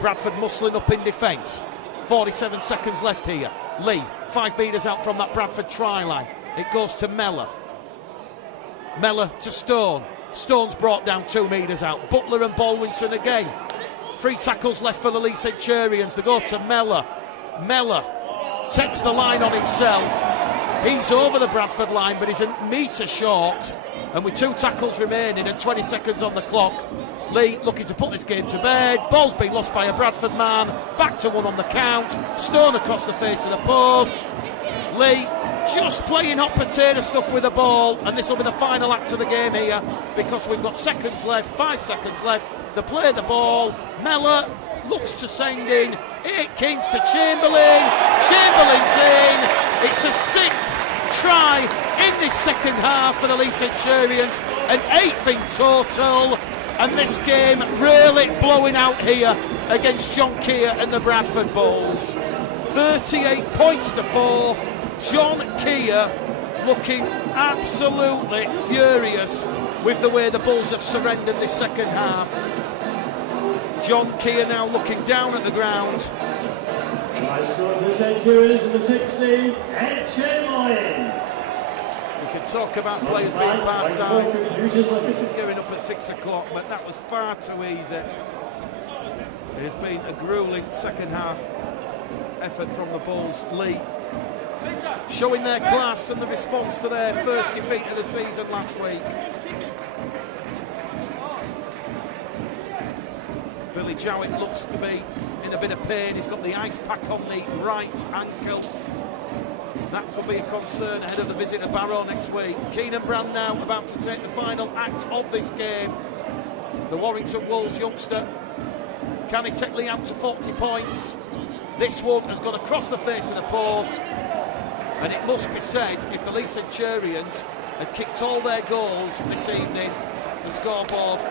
Bradford muscling up in defence. 47 seconds left here. Leigh, 5 metres out from that Bradford try line. It goes to Mellor. Mellor to Stone. Stone's brought down 2 metres out. Butler and Baldwinson again. 3 tackles left for the Leigh Centurions. They go to Mellor. Mellor takes the line on himself. He's over the Bradford line, but he's a metre short. And with 2 tackles remaining and 20 seconds on the clock, Leigh looking to put this game to bed. Ball's been lost by a Bradford man. Back to 1 on the count. Stone across the face of the post. Leigh just playing hot potato stuff with the ball, and this will be the final act of the game here, because we've got seconds left, 5 seconds left. They play the ball. Mellor looks to send in Aikens to Chamberlain. Chamberlain's in. It's a 6th try in this second half for the Leigh Centurions, an 8th in total, and this game really blowing out here against John Keir and the Bradford Bulls. 38 points to 4. John Keir looking absolutely furious with the way the Bulls have surrendered this second half. John Keir now looking down at the ground. Try scored for the Centurions in the 16, Ed Chamberlain. We can talk about players being part-time, gearing up at 6 o'clock, but that was far too easy. It has been a gruelling second half effort from the Bulls. Leigh showing their class and the response to their first defeat of the season last week. Billy Jowett looks to be in a bit of pain. He's got the ice pack on the right ankle. That could be a concern ahead of the visit to Barrow next week. Keenan Brand now about to take the final act of this game. The Warrington Wolves youngster. Can he take Leigh out to 40 points? This one has gone across the face of the post. And it must be said, if the Leigh Centurions had kicked all their goals this evening, the scoreboard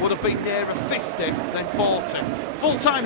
would have been nearer 50 than 40. Full time.